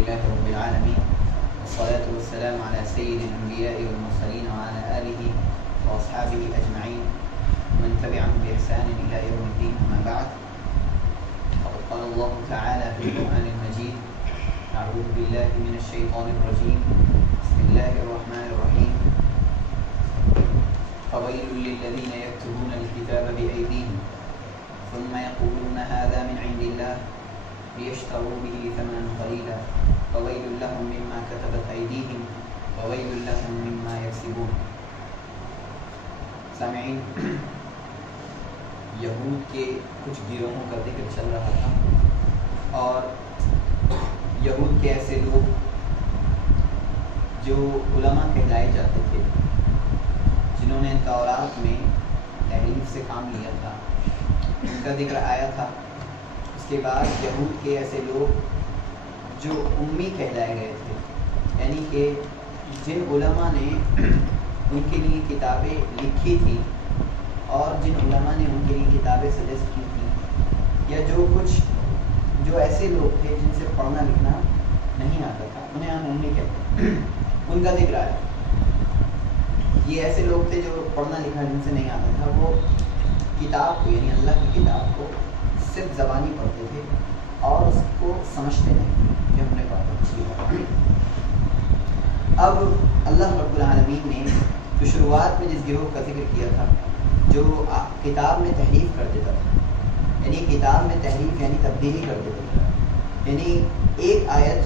لله رب العالمين والصلاة والسلام على سيد الأنبياء والمرسلين وعلى آله وأصحابه أجمعين ومن تبعهم بإحسان إلى يوم الدين. أما بعد، فقد قال الله تعالى في القرآن المجيد: أعوذ بالله من الشيطان الرجيم، بسم الله الرحمن الرحيم. فويل للذين يكتبون الكتاب بأيديهم ثم يقولون هذا من عند الله ليشتروا به ثمنا قليلا فويل لهم مما كتبت أيديهم وويل لهم مما يكسبون. سامعین، یہود کے کچھ گروہوں کا ذکر چل رہا تھا، اور یہود کے ایسے لوگ جو علماء کہلائے جاتے تھے، جنہوں نے تورات میں تحریف سے کام لیا تھا، ان کا ذکر آیا تھا. اس کے بعد یہود کے ایسے لوگ جو امی کہلائے گئے تھے، یعنی کہ جن علماء نے ان کے لیے کتابیں لکھی تھیں اور جن علماء نے ان کے لیے کتابیں سجیسٹ کی تھیں، یا جو ایسے لوگ تھے جن سے پڑھنا لکھنا نہیں آتا تھا، انہیں ہم امی کہتے ہیں. ان کا ذکر آیا. یہ ایسے لوگ تھے جو پڑھنا لکھنا جن سے نہیں آتا تھا، وہ کتاب کو، یعنی اللہ کی کتاب کو صرف زبانی پڑھتے تھے اور اس کو سمجھتے نہیں تھے. یہ ہم نے بات اچھی بات. اب اللہ رب العالمین نے جو شروعات میں جس گروہ کا ذکر کیا تھا، جو کتاب میں تحریف کر دیتا تھا، یعنی کتاب میں تحریف یعنی تبدیلی کر دیتا تھا، یعنی ایک آیت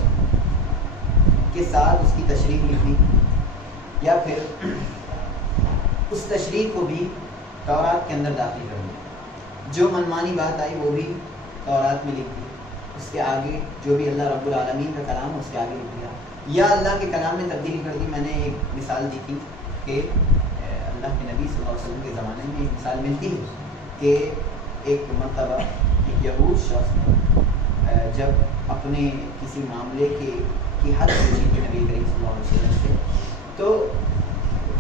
کے ساتھ اس کی تشریح لکھی، یا پھر اس تشریح کو بھی تورات کے اندر داخل کر دیا. جو منمانی بات آئی وہ بھی تورات میں لکھ دی، اس کے آگے جو بھی اللہ رب العالمین کا کلام ہے اس کے آگے لکھ دیا، یا اللہ کے کلام میں تبدیلی کر دی. میں نے ایک مثال دی تھی کہ اللہ کے نبی صلی اللہ علیہ وسلم کے زمانے میں ایک مثال ملتی ہے کہ ایک مرتبہ ایک یہود شخص نے جب اپنے کسی معاملے کی حد پوچھی تھی نبی کریم صلی اللہ علیہ وسلم سے، تو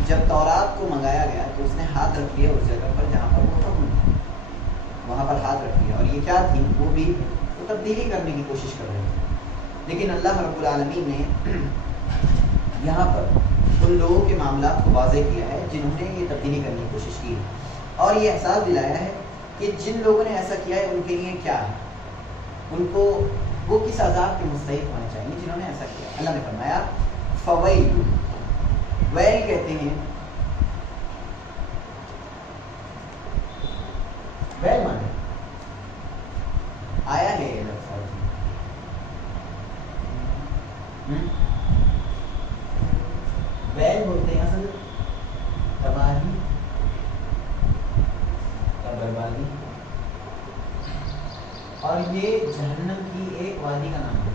جب تورات کو منگایا گیا تو اس نے ہاتھ رکھ لیا اس جگہ پر جہاں پر وہ حکم تھا، وہاں پر ہاتھ رکھ لیا. اور یہ کیا تھی؟ وہ بھی تبدیلی کرنے کی کوشش کر رہے تھے. لیکن اللہ رب العالمین نے یہاں پر ان لوگوں کے معاملات کو واضح کیا ہے جنہوں نے یہ تبدیلی کرنے کی کوشش کی ہے، اور یہ احساس دلایا ہے کہ جن لوگوں نے ایسا کیا ہے ان کے لیے کیا ہے، ان کو وہ کس عذاب کے مستحق ہونے چاہیے جنہوں نے ایسا کیا. اللہ نے فرمایا فویل. ویل کہتے ہیں، ویل مانے آیا ہے یہ لفظ. ویل بولتے ہیں اصل تباہی یا بربادی، اور یہ جہنم کی ایک وادی کا نام ہے.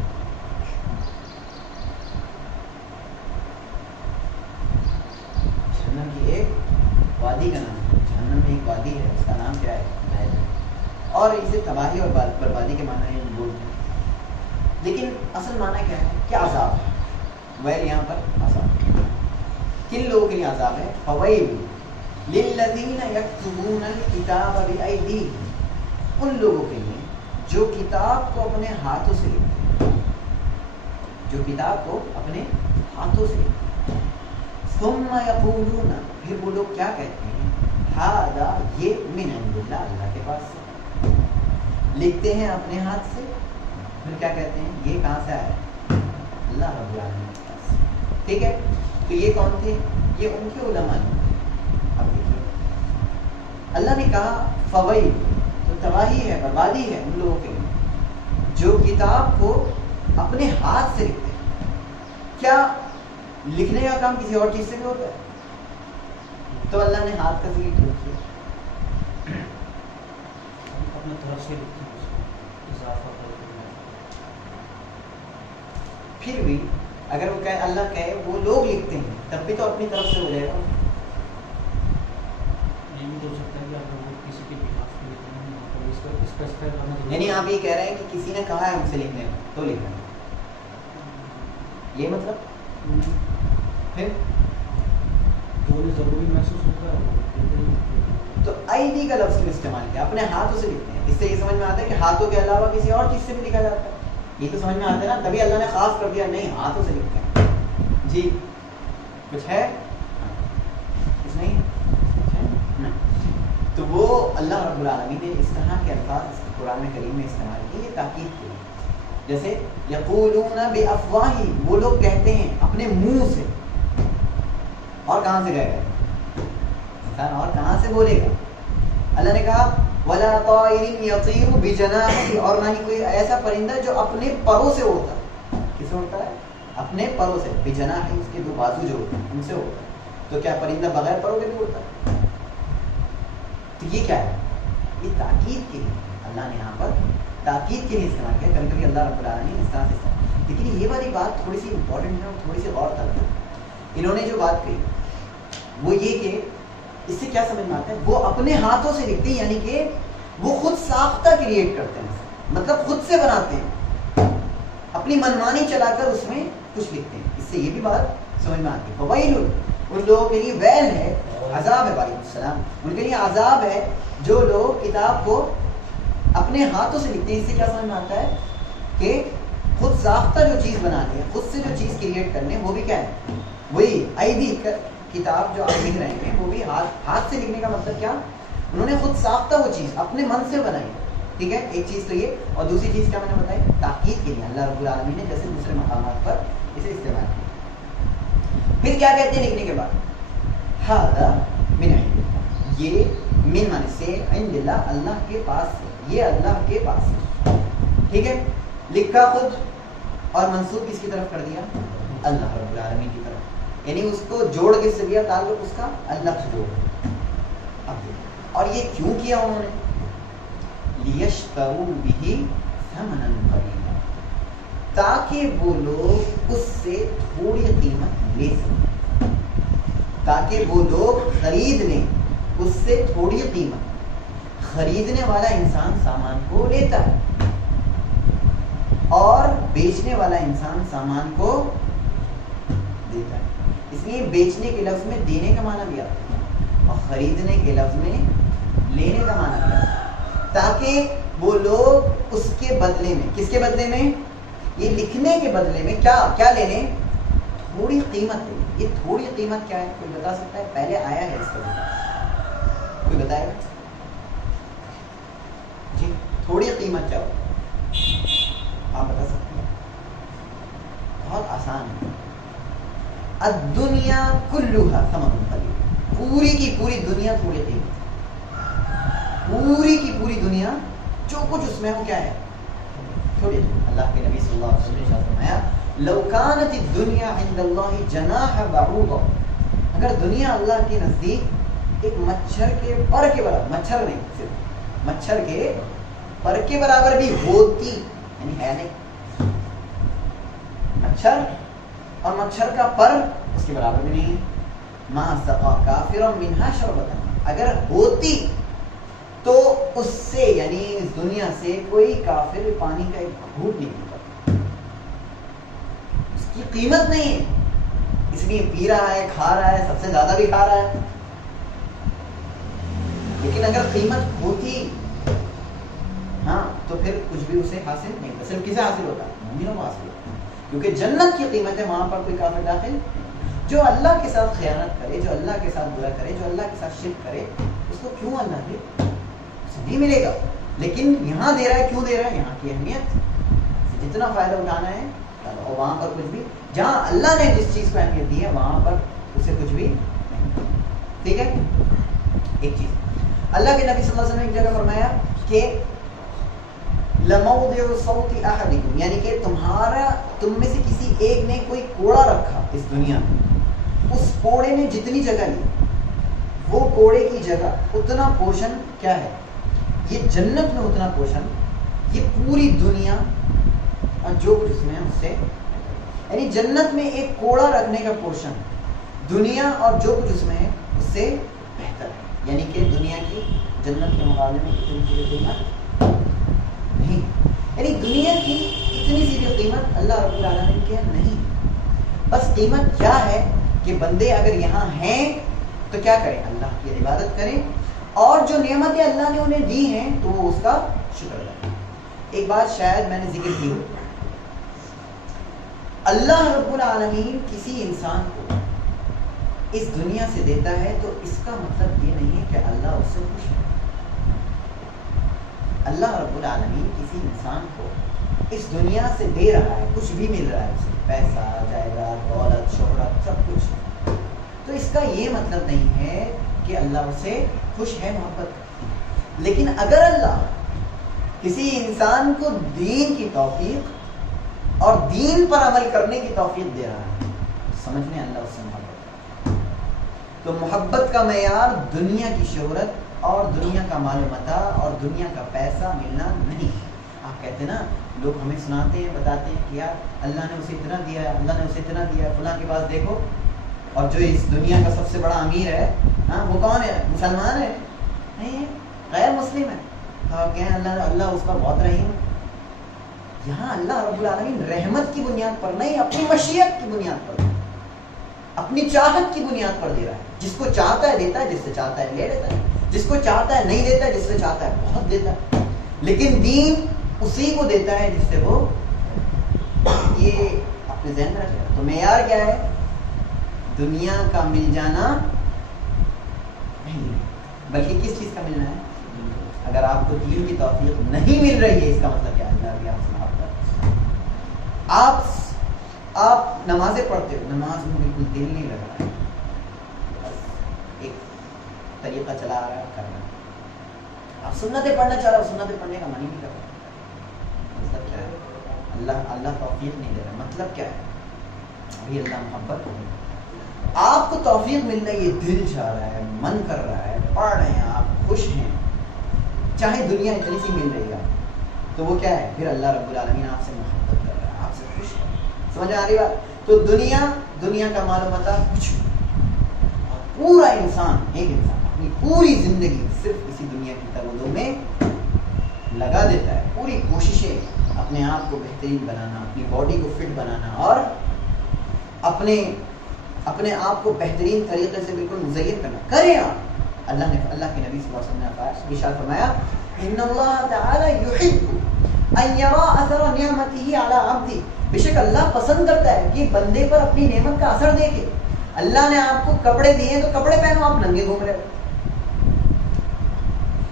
جہنم کی ایک وادی کا نام ہے. جہنم میں ایک وادی ہے، اس کا نام کیا ہے؟ ویل. اور اسے تباہی اور بربادی کے معنی میں بولتے ہیں. لیکن اصل معنی کیا ہے؟ کیا عذاب ہے؟ ویل یہاں پر عذاب. کن لوگوں کے لیے عذاب ہے؟ فویل للذین یکتبون الکتاب بأیدیہم. ان لوگوں کے لیے جو کتاب کو اپنے ہاتھوں سے لکھتے ہیں، جو کتاب کو اپنے ہاتھوں سے لکھتے ہیں. ثم یقولون، پھر وہ لوگ کیا کہتے ہیں؟ ھذا، یہ من عند اللہ، اللہ کے پاس سے. لکھتے ہیں اپنے ہاتھ سے، پھر کیا کہتے ہیں؟ یہ کہاں سے آیا؟ اللہ رب العالمین کے پاس. ٹھیک ہے، تو یہ کون تھے؟ یہ ان کے علماء نے. اب دیکھیے اللہ نے کہا فویل، تو تباہی ہے، بربادی ہے ان لوگوں کے لیے جو کتاب کو اپنے ہاتھ سے لکھتے ہیں. کیا لکھنے کا کام کسی اور چیز سے بھی ہوتا ہے؟ تو اللہ نے ہاتھ کا ذکر کیوں کیا؟ اپنے طرف سے لکھتے ہیں، اضافہ کر کے. پھر بھی اگر وہ کہے، اللہ کہے وہ لوگ لکھتے ہیں، تب بھی تو اپنی طرف سے ہو جائے گا. یہ بھی تو ہو سکتا ہے کہ اگر وہ کسی کے بخلاف لکھتے ہیں تو اس کا اسپیسیفائی کرنا ضروری ہے. یعنی آپ یہ کہہ رہے ہیں کہ کسی نے کہا ہے ہم سے لکھنے کو تو لکھنا ہے، یہ مطلب؟ پھر تو انہیں ضروری محسوس ہوتا ہے تو ایدی کا لفظ کیوں استعمال کیا؟ اپنے ہاتھوں سے لکھتے ہیں. اس سے یہ سمجھ میں آتا ہے کہ ہاتھوں کے علاوہ کسی اور چیز سے بھی لکھا جاتا ہے. یہ تو سمجھ میں آتا ہے نا, تبھی اللہ نے خاص کر دیا نہیں ہاتھوں سے لکھتے ہیں. جی کچھ ہے؟ کچھ نہیں ہے؟ تو وہ اللہ رب العالمین نے اس طرح کے الفاظ قرآن کریم میں استعمال کیے یہ تاکید کے لیے. جیسے یقولون بافواہہم, وہ لوگ کہتے ہیں اپنے منہ سے, اور کہاں سے گئے انسان اور کہاں سے بولے گا. اللہ نے کہا ولا طائر یطیر بجناحہ, اور نہ ہی کوئی ایسا پرندہ جو اپنے پروں سے اڑتا ہے. کس سے اڑتا ہے؟ اپنے پروں سے. بجناحہ اس کے دو بازو جو ہوتے ہیں ان سے اڑتا ہے. تو کیا پرندہ بغیر پروں کے بھی اڑتا ہے؟ تو یہ کیا ہے؟ یہ تاکید کے لیے اللہ نے یہاں پر تاکید کے لیے استعمال کیا. کبھی کبھی اللہ رب العالمین اس طرح سے استعمال, لیکن یہ والی بات تھوڑی سی امپورٹنٹ ہے اور تھوڑی سی غور طلب ہے. انہوں نے جو بات کہی وہ یہ کہ اس سے کیا سمجھ میں آتا ہے, وہ اپنے ہاتھوں سے لکھتے ہیں, یعنی کہ وہ خود ساختہ کریٹ کرتے ہیں, مطلب خود سے بناتے ہیں, اپنی منمانی چلا کر اس میں کچھ لکھتے ہیں. اس سے یہ بھی بات سمجھ میں آتی ہے. فوائل ان لوگوں کے لیے ویل ہے, عذاب ہے, وعلیکم السلام, ان کے لیے عذاب ہے جو لوگ کتاب کو اپنے ہاتھوں سے لکھتے ہیں. اس سے کیا سمجھ میں آتا ہے کہ خود ساختہ جو چیز بنانی ہے, خود سے جو چیز کریٹ کرنے, وہ بھی کیا ہے, وہی ایدی کتاب جو آپ لکھ رہے ہیں وہ بھی ہاتھ سے لکھنے کا مطلب کیا, انہوں نے خود ساختہ وہ چیز اپنے من سے بنائی. ٹھیک ہے, ایک چیز تو یہ, اور دوسری چیز کیا میں نے بتائی, تاکید کے لیے اللہ رب العالمین نے جیسے دوسرے مقامات پر اسے استعمال کیا. پھر کیا کہتے ہیں لکھنے کے بعد, ھذا من عند اللہ, یہ من معنی سے عند اللہ, اللہ کے پاس سے, یہ اللہ کے پاس سے. ٹھیک ہے, لکھا خود اور منسوب کس کی طرف کر دیا, اللہ رب العالمین کی طرف, یعنی اس کو جوڑ کس سے دیا, تعلق اس کا اللہ سے جوڑ. اور یہ کیوں کیا انہوں نے, لیشتروا بہ ثمنا قلیلا, تاکہ وہ لوگ اس سے تھوڑی قیمت لے سکیں, تاکہ وہ لوگ خرید لیں اس سے تھوڑی قیمت. خریدنے والا انسان سامان کو لیتا ہے اور بیچنے والا انسان سامان کو دیتا ہے. اس لیے بیچنے کے لفظ میں دینے کا معنی بھی آتا ہے اور خریدنے کے لفظ میں لینے کا معنی بھی آتا ہے, تاکہ وہ لوگ اس کے بدلے میں, کس کے بدلے میں, یہ لکھنے کے بدلے میں کیا لے لیں, تھوڑی قیمت لے. یہ تھوڑی قیمت کیا ہے, کوئی بتا سکتا ہے؟ پہلے آیا ہے اس کا, کوئی بتائے گا جی, تھوڑی قیمت کیا ہو, آپ بتا سکتے ہیں؟ بہت آسان ہے, الدنیا کلھا ثمن قلیل, پوری کی پوری دنیا تھوڑی قیمت, پوری کی پوری دنیا جو کچھ اس میں ہو کیا ہے, تھوڑی. اللہ کے نبی صلی اللہ علیہ وسلم نے فرمایا لو کانت الدنیا عند اللہ جناح بعوضہ, اگر دنیا اللہ کے نزدیک ایک مچھر کے پر کے برابر, مچھر نہیں صرف مچھر کے پر کے برابر بھی ہوتی, یعنی ہے نہیں, مچھر اور مچھر کا پر اس کے برابر بھی نہیں ہے, ما سقا کافرا منہا شربۃ, اگر ہوتی تو اس سے یعنی اس دنیا سے کوئی کافر پانی کا ایک گھونٹ نہیں پیتا, اس کی قیمت نہیں ہے, اس لیے پی رہا ہے, کھا رہا ہے, سب سے زیادہ بھی کھا رہا ہے. لیکن اگر قیمت ہوتی ہاں تو پھر کچھ بھی اسے حاصل نہیں ہوتا. صرف کسے حاصل ہوتا, مومنوں کو حاصل ہوتا, کیونکہ جنت کی قیمت ہے, وہاں پر کوئی کافر داخل. جو اللہ کے ساتھ خیانت کرے, جو اللہ کے ساتھ برا کرے, جو اللہ کے ساتھ شرک کرے, اس کو کیوں اللہ دے, بھی ملے گا. لیکن یہاں دے رہا ہے, کیوں دے رہا ہے, یہاں کی اہمیت, جتنا فائدہ اٹھانا ہے, اور وہاں پر کچھ بھی, جہاں اللہ نے جس چیز کو اہمیت دی ہے وہاں پر اسے کچھ بھی نہیں. ٹھیک ہے, ایک چیز اللہ کے نبی صلی اللہ علیہ وسلم نے ایک جگہ فرمایا کہ لموضع صوت احدکم, یعنی کہ تم میں سے کسی ایک نے کوئی کوڑا رکھا اس دنیا میں, اس کوڑے نے جتنی جگہ لی, وہ کوڑے کی جگہ اتنا پورشن کیا ہے, یہ جنت میں اتنا پورشن, یہ پوری دنیا اور جو کچھ اس میں ہے اس سے, یعنی جنت میں ایک کوڑا رکھنے کا پورشن دنیا اور جو کچھ اس میں ہے اس سے بہتر ہے. یعنی کہ دنیا کی جنت کے مقابلے میں اتنی سی قیمت نہیں, یعنی دنیا کی اتنی سی بھی قیمت اللہ رب العالمین کے نہیں. بس قیمت کیا ہے کہ بندے اگر یہاں ہیں تو کیا کریں, اللہ کی عبادت کریں, اور جو نعمتیں اللہ نے انہیں دی ہیں تو وہ اس کا شکر ادا کریں. ایک بات شاید میں نے ذکر کی ہو اللہ رب العالمین کسی انسان کو اس دنیا سے دیتا ہے تو اس کا مطلب یہ نہیں ہے کہ اللہ اس سے خوش ہے. اللہ رب العالمین کسی انسان کو اس دنیا سے دے رہا ہے, کچھ بھی مل رہا ہے اسے, پیسہ, جائیداد, دولت, شہرت, سب کچھ, تو اس کا یہ مطلب نہیں ہے کہ اللہ اسے خوش ہے, محبت. لیکن اگر اللہ کسی انسان کو دین کی توفیق اور دین پر عمل کرنے کی توفیق دے رہا ہے, سمجھ میں اللہ اس سے محبت ہے. تو محبت کا معیار دنیا کی شہرت اور دنیا کا مال و متاع اور دنیا کا پیسہ ملنا نہیں. آپ کہتے ہیں نا, لوگ ہمیں سناتے ہیں, بتاتے ہیں کہ یار اللہ نے اسے اتنا دیا ہے, اللہ نے اسے اتنا دیا ہے, فلاں کے پاس دیکھو, اور جو اس دنیا کا سب سے بڑا امیر ہے, ہاں وہ کون ہے؟ مسلمان ہے؟ نہیں, غیر مسلم ہے. آپ کہیں اللہ اس پر بہت رحیم ہے. یہاں اللہ رب العالمین رحمت کی بنیاد پر نہیں, اپنی مشیت کی بنیاد پر, اپنی چاہت کی بنیاد پر دے رہا ہے. جس کو چاہتا ہے دیتا ہے, جس سے چاہتا ہے لے لیتا ہے, جس کو چاہتا ہے نہیں دیتا ہے, جس سے چاہتا ہے بہت دیتا ہے. لیکن دین اسی کو دیتا ہے جس سے وہ, یہ اپنے ذہن میں رکھے. تو معیار کیا ہے؟ دنیا کا مل جانا نہیں, بلکہ کس چیز کا ملنا ہے؟ اگر آپ کو دین کی توفیق نہیں مل رہی ہے, اس کا مطلب کیا ہے؟ اللہ بھی آپ سے محبت. آپ نمازیں پڑھتے ہو, نماز میں بالکل دل نہیں لگ رہا ہے, بس ایک طریقہ چلا آ رہا ہے کرنا. آپ سنتیں پڑھنا چاہ رہے ہو, سنتیں پڑھنے کا من ہی نہیں کر رہا. مطلب کیا ہے؟ اللہ توفیق نہیں دے رہا. مطلب کیا ہے؟ ابھی اللہ محبت ہو گئی, آپ کو توفیق مل رہی ہے, دل چاہ رہا ہے, من کر رہا ہے, پڑھ رہے ہیں, آپ خوش ہیں, چاہے دنیا اتنی سی مل رہی ہے, تو وہ کیا ہے؟ پھر اللہ رب العالمین آپ سے محبت کر رہا ہے, آپ سے خوش ہے. سمجھ آ رہی بات؟ تو دنیا کا مال و متاع کچھ اور پورا انسان, ایک انسان اپنی پوری زندگی صرف اسی دنیا کی ترودوں میں لگا دیتا ہے. پوری کوششیں اپنے آپ کو بہترین بنانا, اپنی باڈی کو فٹ بنانا, اور اپنے آپ کو بہترین طریقے سے بالکل مزین کرنا. کریں آپ. اللہ کے نبی صلی اللہ علیہ وسلم نے ارشاد فرمایا, ان اللہ تعالی یحب ان یرا اثر نعمته علی عبدہ, بے شک اللہ پسند کرتا ہے کہ بندے پر اپنی نعمت کا اثر دیکھے. اللہ نے آپ کو کپڑے دیے ہیں تو کپڑے پہنو, آپ ننگے گھوم رہے ہو.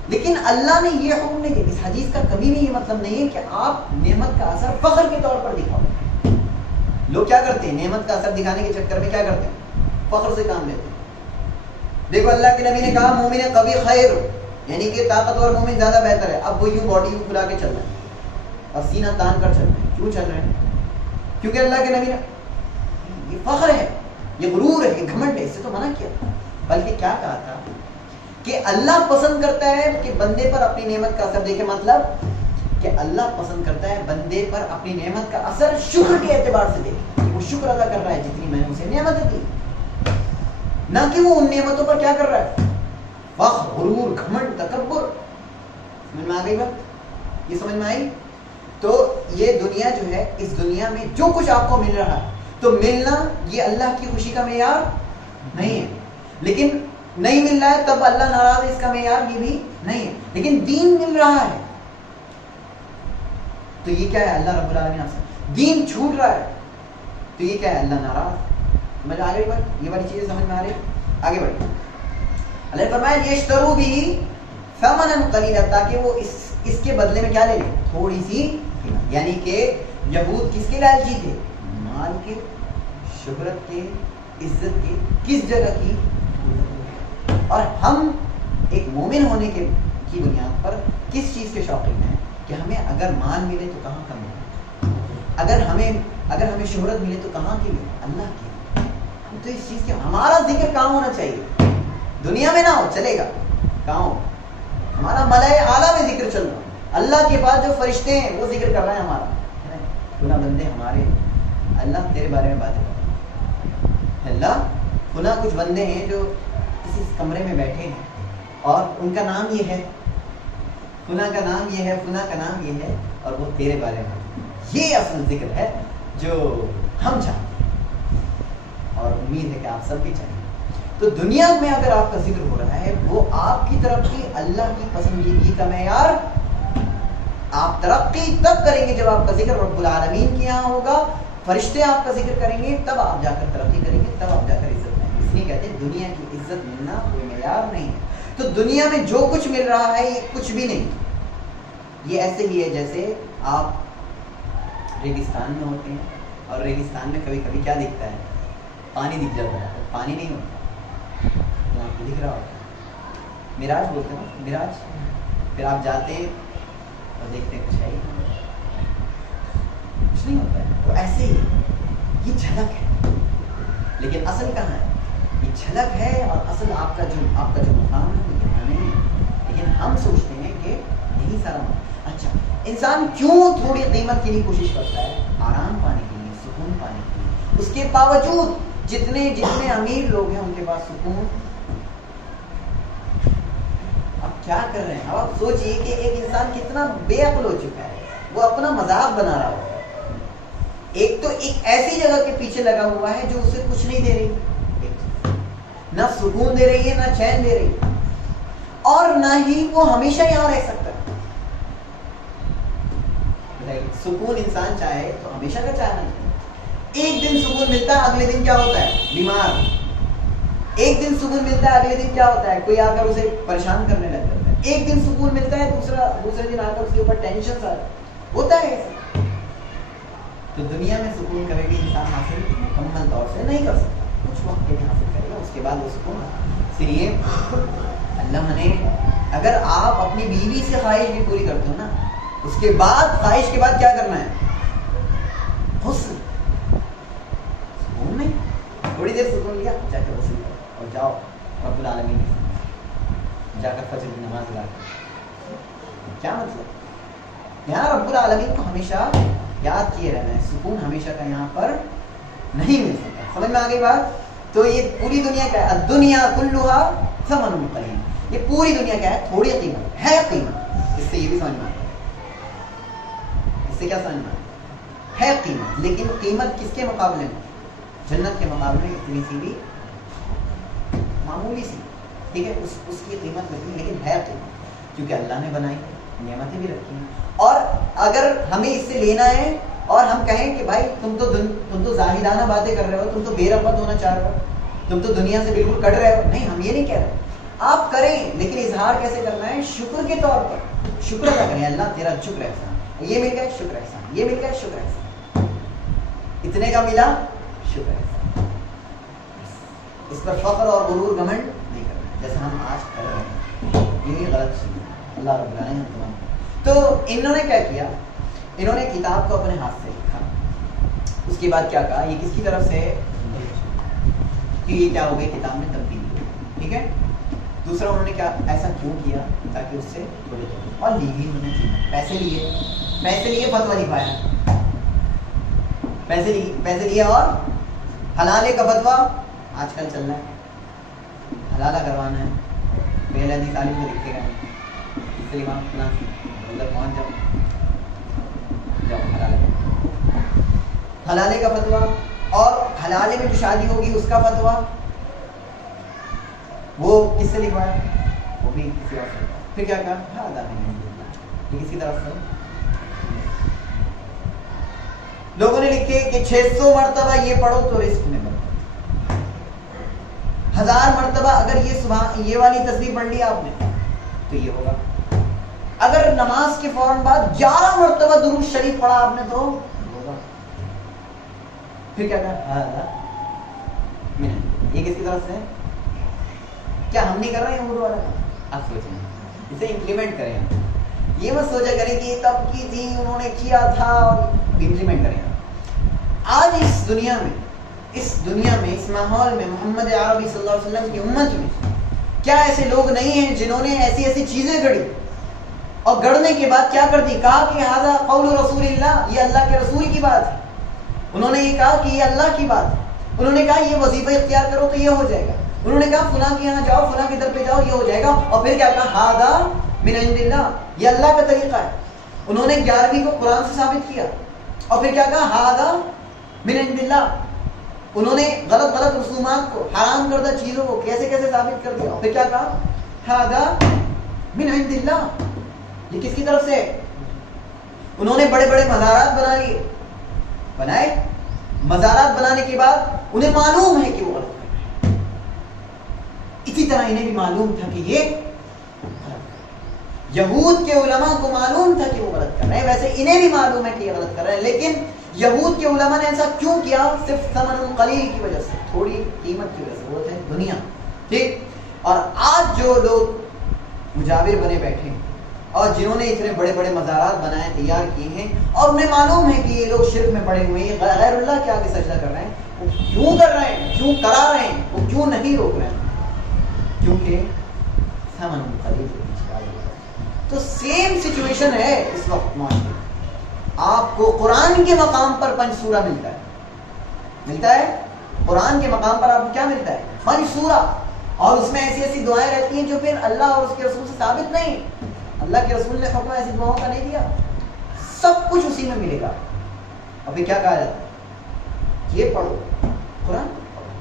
لیکن اللہ نے یہ حکم نہیں دیا. اس حدیث کا کبھی بھی یہ مطلب نہیں ہے کہ آپ نعمت کا اثر فخر کے طور پر دکھاؤ. لوگ کیا کرتے ہیں؟ نعمت کا اثر دکھانے کے چکر میں کیا کرتے ہیں؟ فخر سے کام لیتے ہیں. دیکھو اللہ کے نبی نے کہا مومن قوی خیر, یعنی کہ طاقتور مومن زیادہ بہتر ہے. اب وہ یوں باڈی یوں کھلا کے چل رہے ہیں اور سینہ تان کر چل رہے ہیں. کیوں چل رہے ہیں؟ کیونکہ اللہ کے نبی نے, یہ فخر ہے, یہ غرور ہے, یہ گھمنڈ ہے, اس سے تو منع کیا. بلکہ کیا کہا تھا کہ اللہ پسند کرتا ہے کہ بندے پر اپنی نعمت کا اثر دیکھے. مطلب کہ اللہ پسند کرتا ہے بندے پر اپنی نعمت کا اثر شکر کے اعتبار سے دیکھے, کہ وہ شکر ادا کر رہا ہے جتنی میں نے اسے نعمتیں دی, نہ کہ وہ ان نعمتوں پر کیا کر رہا ہے؟ فخر, غرور, گھمنڈ, تکبر. سمجھ میں آ گئی بات؟ یہ سمجھ میں آئی؟ تو یہ دنیا جو ہے, اس دنیا میں جو کچھ آپ کو مل رہا ہے, تو ملنا یہ اللہ کی خوشی کا معیار نہیں ہے. لیکن نہیں مل رہا ہے تب اللہ ناراض ہے, اس کا معیار یہ بھی نہیں ہے. لیکن دین مل رہا ہے تو یہ کیا ہے؟ اللہ رب العالمین آپ سے. دین چھوٹ رہا ہے تو یہ کیا ہے؟ اللہ ناراض. سمجھ آ گئی بات؟ یہ والی چیزیں سمجھ میں آ رہی ہے؟ آگے بڑھیں. اللہ نے فرمایا یشترو بھی ثمنا قلیلا, تاکہ وہ اس کے بدلے میں کیا لے لیں؟ تھوڑی سی قیمت. یعنی کہ یہود کس کے لالچی تھے؟ مال کے, شہرت کے, عزت کے. کس جگہ کی؟ اور ہم ایک مومن ہونے کی بنیاد پر کس چیز کے شوقین ہیں؟ کہ ہمیں اگر مال ملے تو کہاں کا ملے, اگر ہمیں شہرت ملے تو کہاں کی ملے؟ اللہ کی. ہم تو اس چیز کے, ہمارا ذکر کہاں ہونا چاہیے؟ دنیا میں نہ ہو, چلے گا, کہاں ہو؟ ہمارا ملائے اعلیٰ میں ذکر چل رہا ہے. اللہ کے پاس جو فرشتے ہیں وہ ذکر کر رہے ہیں ہمارا. گناہ بندے ہمارے, اللہ تیرے بارے میں باتیں کر رہے ہیں. اللہ گناہ کچھ بندے ہیں جو کسی کمرے میں بیٹھے ہیں اور ان کا نام یہ ہے, فلاں کا نام یہ ہے, فلاں کا نام یہ ہے, اور وہ تیرے بارے میں. یہ اصل ذکر ہے جو ہم چاہتے ہیں اور امید ہے کہ آپ سب بھی چاہیں. تو دنیا میں اگر آپ کا ذکر ہو رہا ہے وہ آپ کی طرف کی اللہ کی پسندیدگی کا معیار. آپ ترقی تب کریں گے جب آپ کا ذکر رب العالمین کے یہاں ہوگا, فرشتے آپ کا ذکر کریں گے تب آپ جا کر ترقی کریں گے, تب آپ جا کر عزت پائیں گے. اس لیے کہتے ہیں دنیا کی عزت ملنا کوئی معیار نہیں ہے. تو دنیا میں جو کچھ مل رہا ہے یہ کچھ بھی نہیں. یہ ایسے ہی ہے جیسے آپ ریگستان میں ہوتے ہیں اور ریگستان میں کبھی کبھی کیا دکھتا ہے, پانی دکھ جاتا ہے, پانی نہیں ہوتا تو آپ کو دکھ رہا ہوتا ہے. معراج بولتے ہیں نا, معراج. پھر آپ جاتے اور دیکھتے ہیں کچھ ہے ہی کچھ نہیں ہوتا ہے. تو ایسے ہی یہ جھلک ہے, لیکن اصل کہاں ہے؟ یہ جھلک ہے اور اصل آپ کا جو مقام ہے وہ یہاں نہیں ہے. لیکن ہم سوچتے ہیں کہ یہی سارا اچھا. انسان کیوں تھوڑی قیمت کے لیے کوشش کرتا ہے؟ آرام پانے کے لیے, سکون پانے کے لیے. اس کے باوجود جتنے امیر لوگ ہیں ان کے پاس سکون. اب کیا کر رہے ہیں؟ اب آپ سوچئے کہ ایک انسان کتنا بے عقل ہو چکا ہے, وہ اپنا مذاق بنا رہا ہوگا. ایک تو ایک ایسی جگہ کے پیچھے لگا ہوا ہے جو اسے کچھ نہیں دے رہی, نہ سکون دے رہی ہے, نہ چین دے رہی ہے, اور نہ ہی وہ ہمیشہ یہاں رہ سکتا ہے. سکون انسان چاہے تو ہمیشہ کا چاہنا ہے. ایک دن سکون ملتا ہے, اگلے دن کیا ہوتا ہے؟ بیمار. ایک دن سکون ملتا ہے, اگلے دن کیا ہوتا ہے؟ کوئی آ کر اسے پریشان کرنے لگ جاتا ہے. ایک دن سکون ملتا ہے, دوسرے دن آ کر اس کے اوپر ٹینشن ہوتا ہے. تو دنیا میں سکون کبھی بھی انسان حاصل مکمل طور سے نہیں کر سکتا. کچھ وقت کے لیے حاصل کرے گا, اس کے بعد وہ سکون. اس لیے اللہ نے, اگر آپ اپنی بیوی سے خواہش بھی پوری کرتے ہو نا, اس کے بعد خواہش کے بعد کیا کرنا ہے؟ حسن. سکون نہیں, تھوڑی دیر سکون لیا, جا کر حسن کرو اور جاؤ رب العالمین جا کر فجر کی نماز لا کر. کیا مطلب؟ یہاں رب العالمین کو ہمیشہ یاد کیے رہنا ہے. سکون ہمیشہ کا یہاں پر نہیں مل سکتا. سمجھ میں آ گئی بات؟ تو یہ پوری دنیا کیا ہے؟ الدنیا کلھا ثمن قلیل. یہ پوری دنیا کیا ہے؟ تھوڑی قیمت ہے. قیمت اس سے یہ بھی سمجھ میں آتا ہے. اس سے کیا سمجھ میں آتا ہے؟ قیمت. لیکن قیمت کس کے مقابلے میں؟ جنت کے مقابلے میں اتنی سی بھی معمولی سی. ٹھیک ہے, اس کی قیمت نہیں, لیکن ہے قیمت, کیونکہ اللہ نے بنائی, نعمتیں بھی رکھی ہیں. اور اگر ہمیں اس سے لینا ہے اور ہم کہیں کہ بھائی تم تو زاہدانہ باتیں کر رہے ہو, تم تو بے رغبت ہونا چاہ رہے ہو, تم تو دنیا سے بالکل کٹ رہے ہو. نہیں, ہم یہ نہیں کہہ رہے. آپ کریں, لیکن اظہار کیسے کرنا ہے؟ شکر کے طور پر. شکر ادا کریں, اللہ تیرا شکر احسان, یہ مل گیا شکر احسان, یہ مل گیا شکر احسان, اتنے کا ملا شکر احسان. اس پر فخر اور غرور گھمنڈ نہیں کرنا جیسے ہم آج کر رہے ہیں. یہ غلط چیز ہے. اللہ رب العالمین تمام. تو انہوں نے کیا کیا؟ انہوں نے کتاب کو اپنے ہاتھ سے لکھا. اس کے بعد کیا کہا؟ یہ کس کی طرف سے؟ کہ یہ کیا ہو گئی؟ کتاب میں تبدیلی ہوئی. ٹھیک ہے. دوسرا انہوں نے کیا ایسا کیوں کیا؟ تاکہ اس سے بولے تو اور لی بھی انہوں نے پیسے لیے فتویٰ لکھوایا. پیسے لیے اور حلالے کا فتویٰ آج کل چل رہا ہے. حلالہ کروانا ہے, بے حلالہ تعلیم کو لکھے گا نہیں, اس سے امام اپنا ادھر پہنچ جاؤ حلالے کا فتویٰ, اور حلالے میں جو شادی ہوگی اس کا فتویٰ وہ کس سے لکھوایا؟ وہ بھی کسی اور سے. پھر کیا کہا؟ ہاں ادا نہیں, یہ کس کی طرف سے؟ لوگوں نے لکھے کہ 600 مرتبہ یہ پڑھو تو رزق میں برکت, 1000 مرتبہ اگر یہ والی تسبیح پڑھ لی آپ نے تو یہ ہوگا. اگر نماز کے فوراً بعد 11 مرتبہ درود شریف پڑھا آپ نے تو ہوگا. پھر کیا کہا؟ یہ کس کی طرف سے؟ کیا ہم نہیں کر رہے ہیں اردو والا؟ آپ سوچیں, اسے امپلیمنٹ کریں. یہ مت سوچا کریں کہ تب کی تھی, انہوں نے کیا تھا, امپلیمنٹ کریں. آج اس دنیا میں اس ماحول میں محمد عربی صلی اللہ علیہ وسلم کی امت میں کیا ایسے لوگ نہیں ہیں جنہوں نے ایسی چیزیں گڑھی اور گڑنے کے بعد کیا کر دی؟ کہا کہ ھذا قول رسول اللہ, یہ اللہ کے رسول کی بات ہے. انہوں نے یہ کہا کہ یہ اللہ کی بات ہے. انہوں نے کہا یہ وظیفہ اختیار کرو تو یہ ہو جائے گا. انہوں نے کہا فلاں کے یہاں جاؤ, فلاں کے در پہ جاؤ, یہ ہو جائے گا. اور پھر کیا کہا؟ ھذا من عند اللہ, یہ اللہ کا طریقہ ہے. انہوں نے 11ویں کو قرآن سے ثابت کیا. اور پھر کیا کہا؟ ھذا من عند اللہ. انہوں نے غلط رسومات کو, حرام کردہ چیزوں کو کیسے ثابت کر دیا. اور پھر کیا کہا؟ ھذا من عند اللہ. یہ کس کی طرف سے؟ انہوں نے بڑے مزارات بنائے, مزارات بنانے کے بعد انہیں معلوم ہے کہ وہ غلط کر رہے ہیں. اسی طرح انہیں بھی معلوم تھا کہ یہ یہود کے علماء کو معلوم تھا کہ وہ غلط کر رہے ہیں, ویسے انہیں بھی معلوم ہے کہ یہ غلط کر رہے ہیں, لیکن یہود کے علماء نے ایسا کیوں کیا؟ صرف ثمن قلیل کی وجہ سے, تھوڑی قیمت کی وجہ سے, وہ تھے دنیا. ٹھیک. اور آج جو لوگ مجاور بنے بیٹھے ہیں اور جنہوں نے اتنے بڑے بڑے مزارات بنائے, تیار کیے ہیں, اور انہیں معلوم ہے کہ یہ لوگ شرک میں پڑے ہوئے ہیں, غیر اللہ کے آگے سجدہ کر رہے ہیں, وہ کیوں کر رہے ہیں, کیوں کرا رہے ہیں, وہ کیوں نہیں روک رہے ہیں؟ کیونکہ ثمن قلیل. تو سیم سچویشن ہے اس وقت معاشرے. آپ کو قرآن کے مقام پر پنج سورہ ملتا ہے, قرآن کے مقام پر آپ کو کیا ملتا ہے؟ پنج سورہ. اور اس میں ایسی ایسی دعائیں رہتی ہیں جو پھر اللہ اور اس کے رسول سے ثابت نہیں. اللہ کے رسول نے حکم ایسی دعاؤں کا نہیں دیا, سب کچھ اسی میں ملے گا. اور پھر کیا کہا جاتا ہے؟ یہ پڑھو قرآن.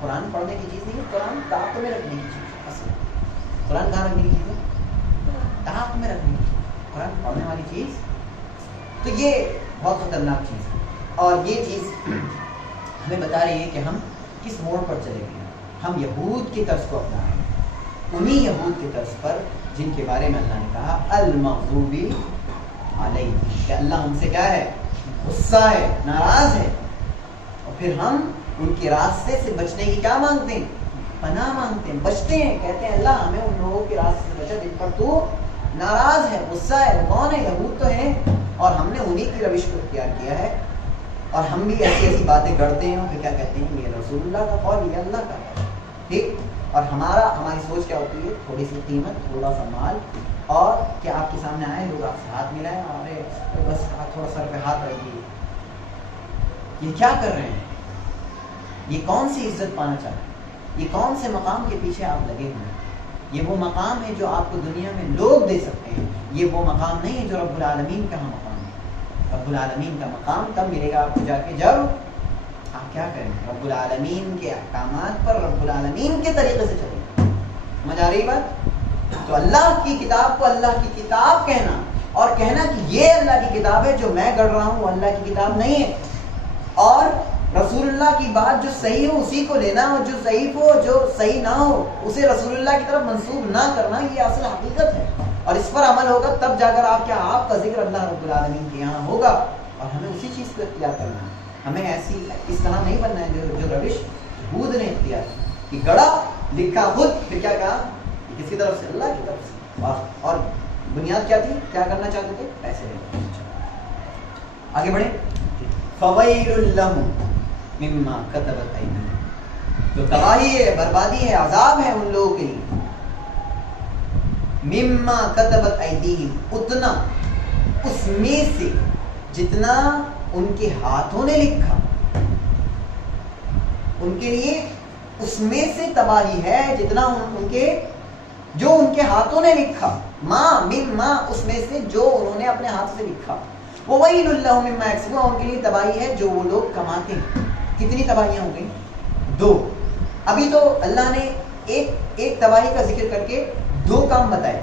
قرآن پڑھنے کی چیز نہیں ہے, قرآن طاقت میں رکھنے کی چیز ہے. اصل قرآن کہاں رکھنے کی چیز ہے؟ طاقت میں رکھنے کی چیز. قرآن پڑھنے والی چیز تو یہ بہت خطرناک چیز ہے. اور یہ چیز ہمیں بتا رہی ہے کہ ہم کس موڑ پر چلے گئے. ہم یہود کی طرز کو اپنا رہے ہیں, انہی یہود کی طرز پر جن کے بارے میں اللہ نے کہا المغضوب علیہم, کہ اللہ ان سے کیا ہے؟ غصہ ہے, ناراض ہے. اور پھر ہم ان کے راستے سے بچنے کی کیا مانگتے ہیں؟ پناہ مانگتے ہیں, بچتے ہیں, کہتے ہیں اللہ ہمیں ان لوگوں کے راستے سے بچا جن پر تو ناراض ہے, غصہ ہے. وہ کون ہے؟ یہود تو ہیں, اور ہم نے انہی کی روش کو اختیار کیا ہے. اور ہم بھی ایسی ایسی باتیں کرتے ہیں کہ کیا کہتے ہیں یہ رسول اللہ کا قول, یہ اللہ کا قول. ٹھیک. اور ہماری سوچ کیا ہوتی ہے؟ تھوڑی سی قیمت, تھوڑا سا مال, اور کہ آپ کے سامنے آئے, لوگ آپ سے ہاتھ ملائیں, اور بس تھوڑا سر پہ ہاتھ رکھ دیے. یہ کیا کر رہے ہیں؟ یہ کون سی عزت پانا چاہتے ہیں؟ یہ کون سے مقام کے پیچھے آپ لگے ہوئے ہیں؟ یہ وہ مقام ہے جو آپ کو دنیا میں لوگ دے سکتے ہیں, یہ وہ مقام نہیں ہے جو رب العالمین کا مقام ہے. رب العالمین کا مقام تب ملے گا آپ کو جا کے جب آپ کیا کریں؟ رب العالمین کے احکامات پر رب العالمین کے طریقے سے چلیں. سمجھ آ رہی بات؟ تو اللہ کی کتاب کو اللہ کی کتاب کہنا, اور کہنا کہ یہ اللہ کی کتاب ہے, جو میں گڑھ رہا ہوں وہ اللہ کی کتاب نہیں ہے. اور رسول اللہ کی بات جو صحیح ہو اسی کو لینا, اور جو ضعیف ہو, جو صحیح نہ ہو, اسے رسول اللہ کی طرف منسوب نہ کرنا, یہ اصل حقیقت ہے. اور اس پر عمل ہوگا تب جا کر آپ کا ذکر اللہ رب العالمین کے یہاں ہوگا. اور ہمیں اسی چیز کو اختیار کرنا ہے. ہمیں ایسی اس طرح نہیں بننا ہے جو روش یہود نے اختیار کی, کہ گڑا لکھا خود, پھر کیا کہا؟ کس کی طرف سے؟ اللہ کی طرف سے. اور بنیاد کیا تھی؟ کیا کرنا چاہتے تھے؟ پیسے لینا. آگے بڑھیں. فویل لہم مما کتبت ایدیہم, تو تباہی ہے, بربادی ہے, عذاب ہے ان لوگوں کے لیے. مما کتبت ایدیہم, اتنا, اس میں سے جتنا ان کے ہاتھوں نے لکھا, ان کے لیے اس میں سے تباہی ہے جتنا ان کے جو ان کے ہاتھوں نے لکھا. مما, اس میں سے جو انہوں نے اپنے ہاتھ سے لکھا. وَوَيْلٌ لَّهُم مِّمَّا يَكْسِبُونَ, ان کے لیے تباہی ہے جو وہ لوگ کماتے ہیں. کتنی تباہیاں ہو گئی؟ 2. ابھی تو اللہ نے ایک تباہی کا ذکر کر کے 2 کام بتائے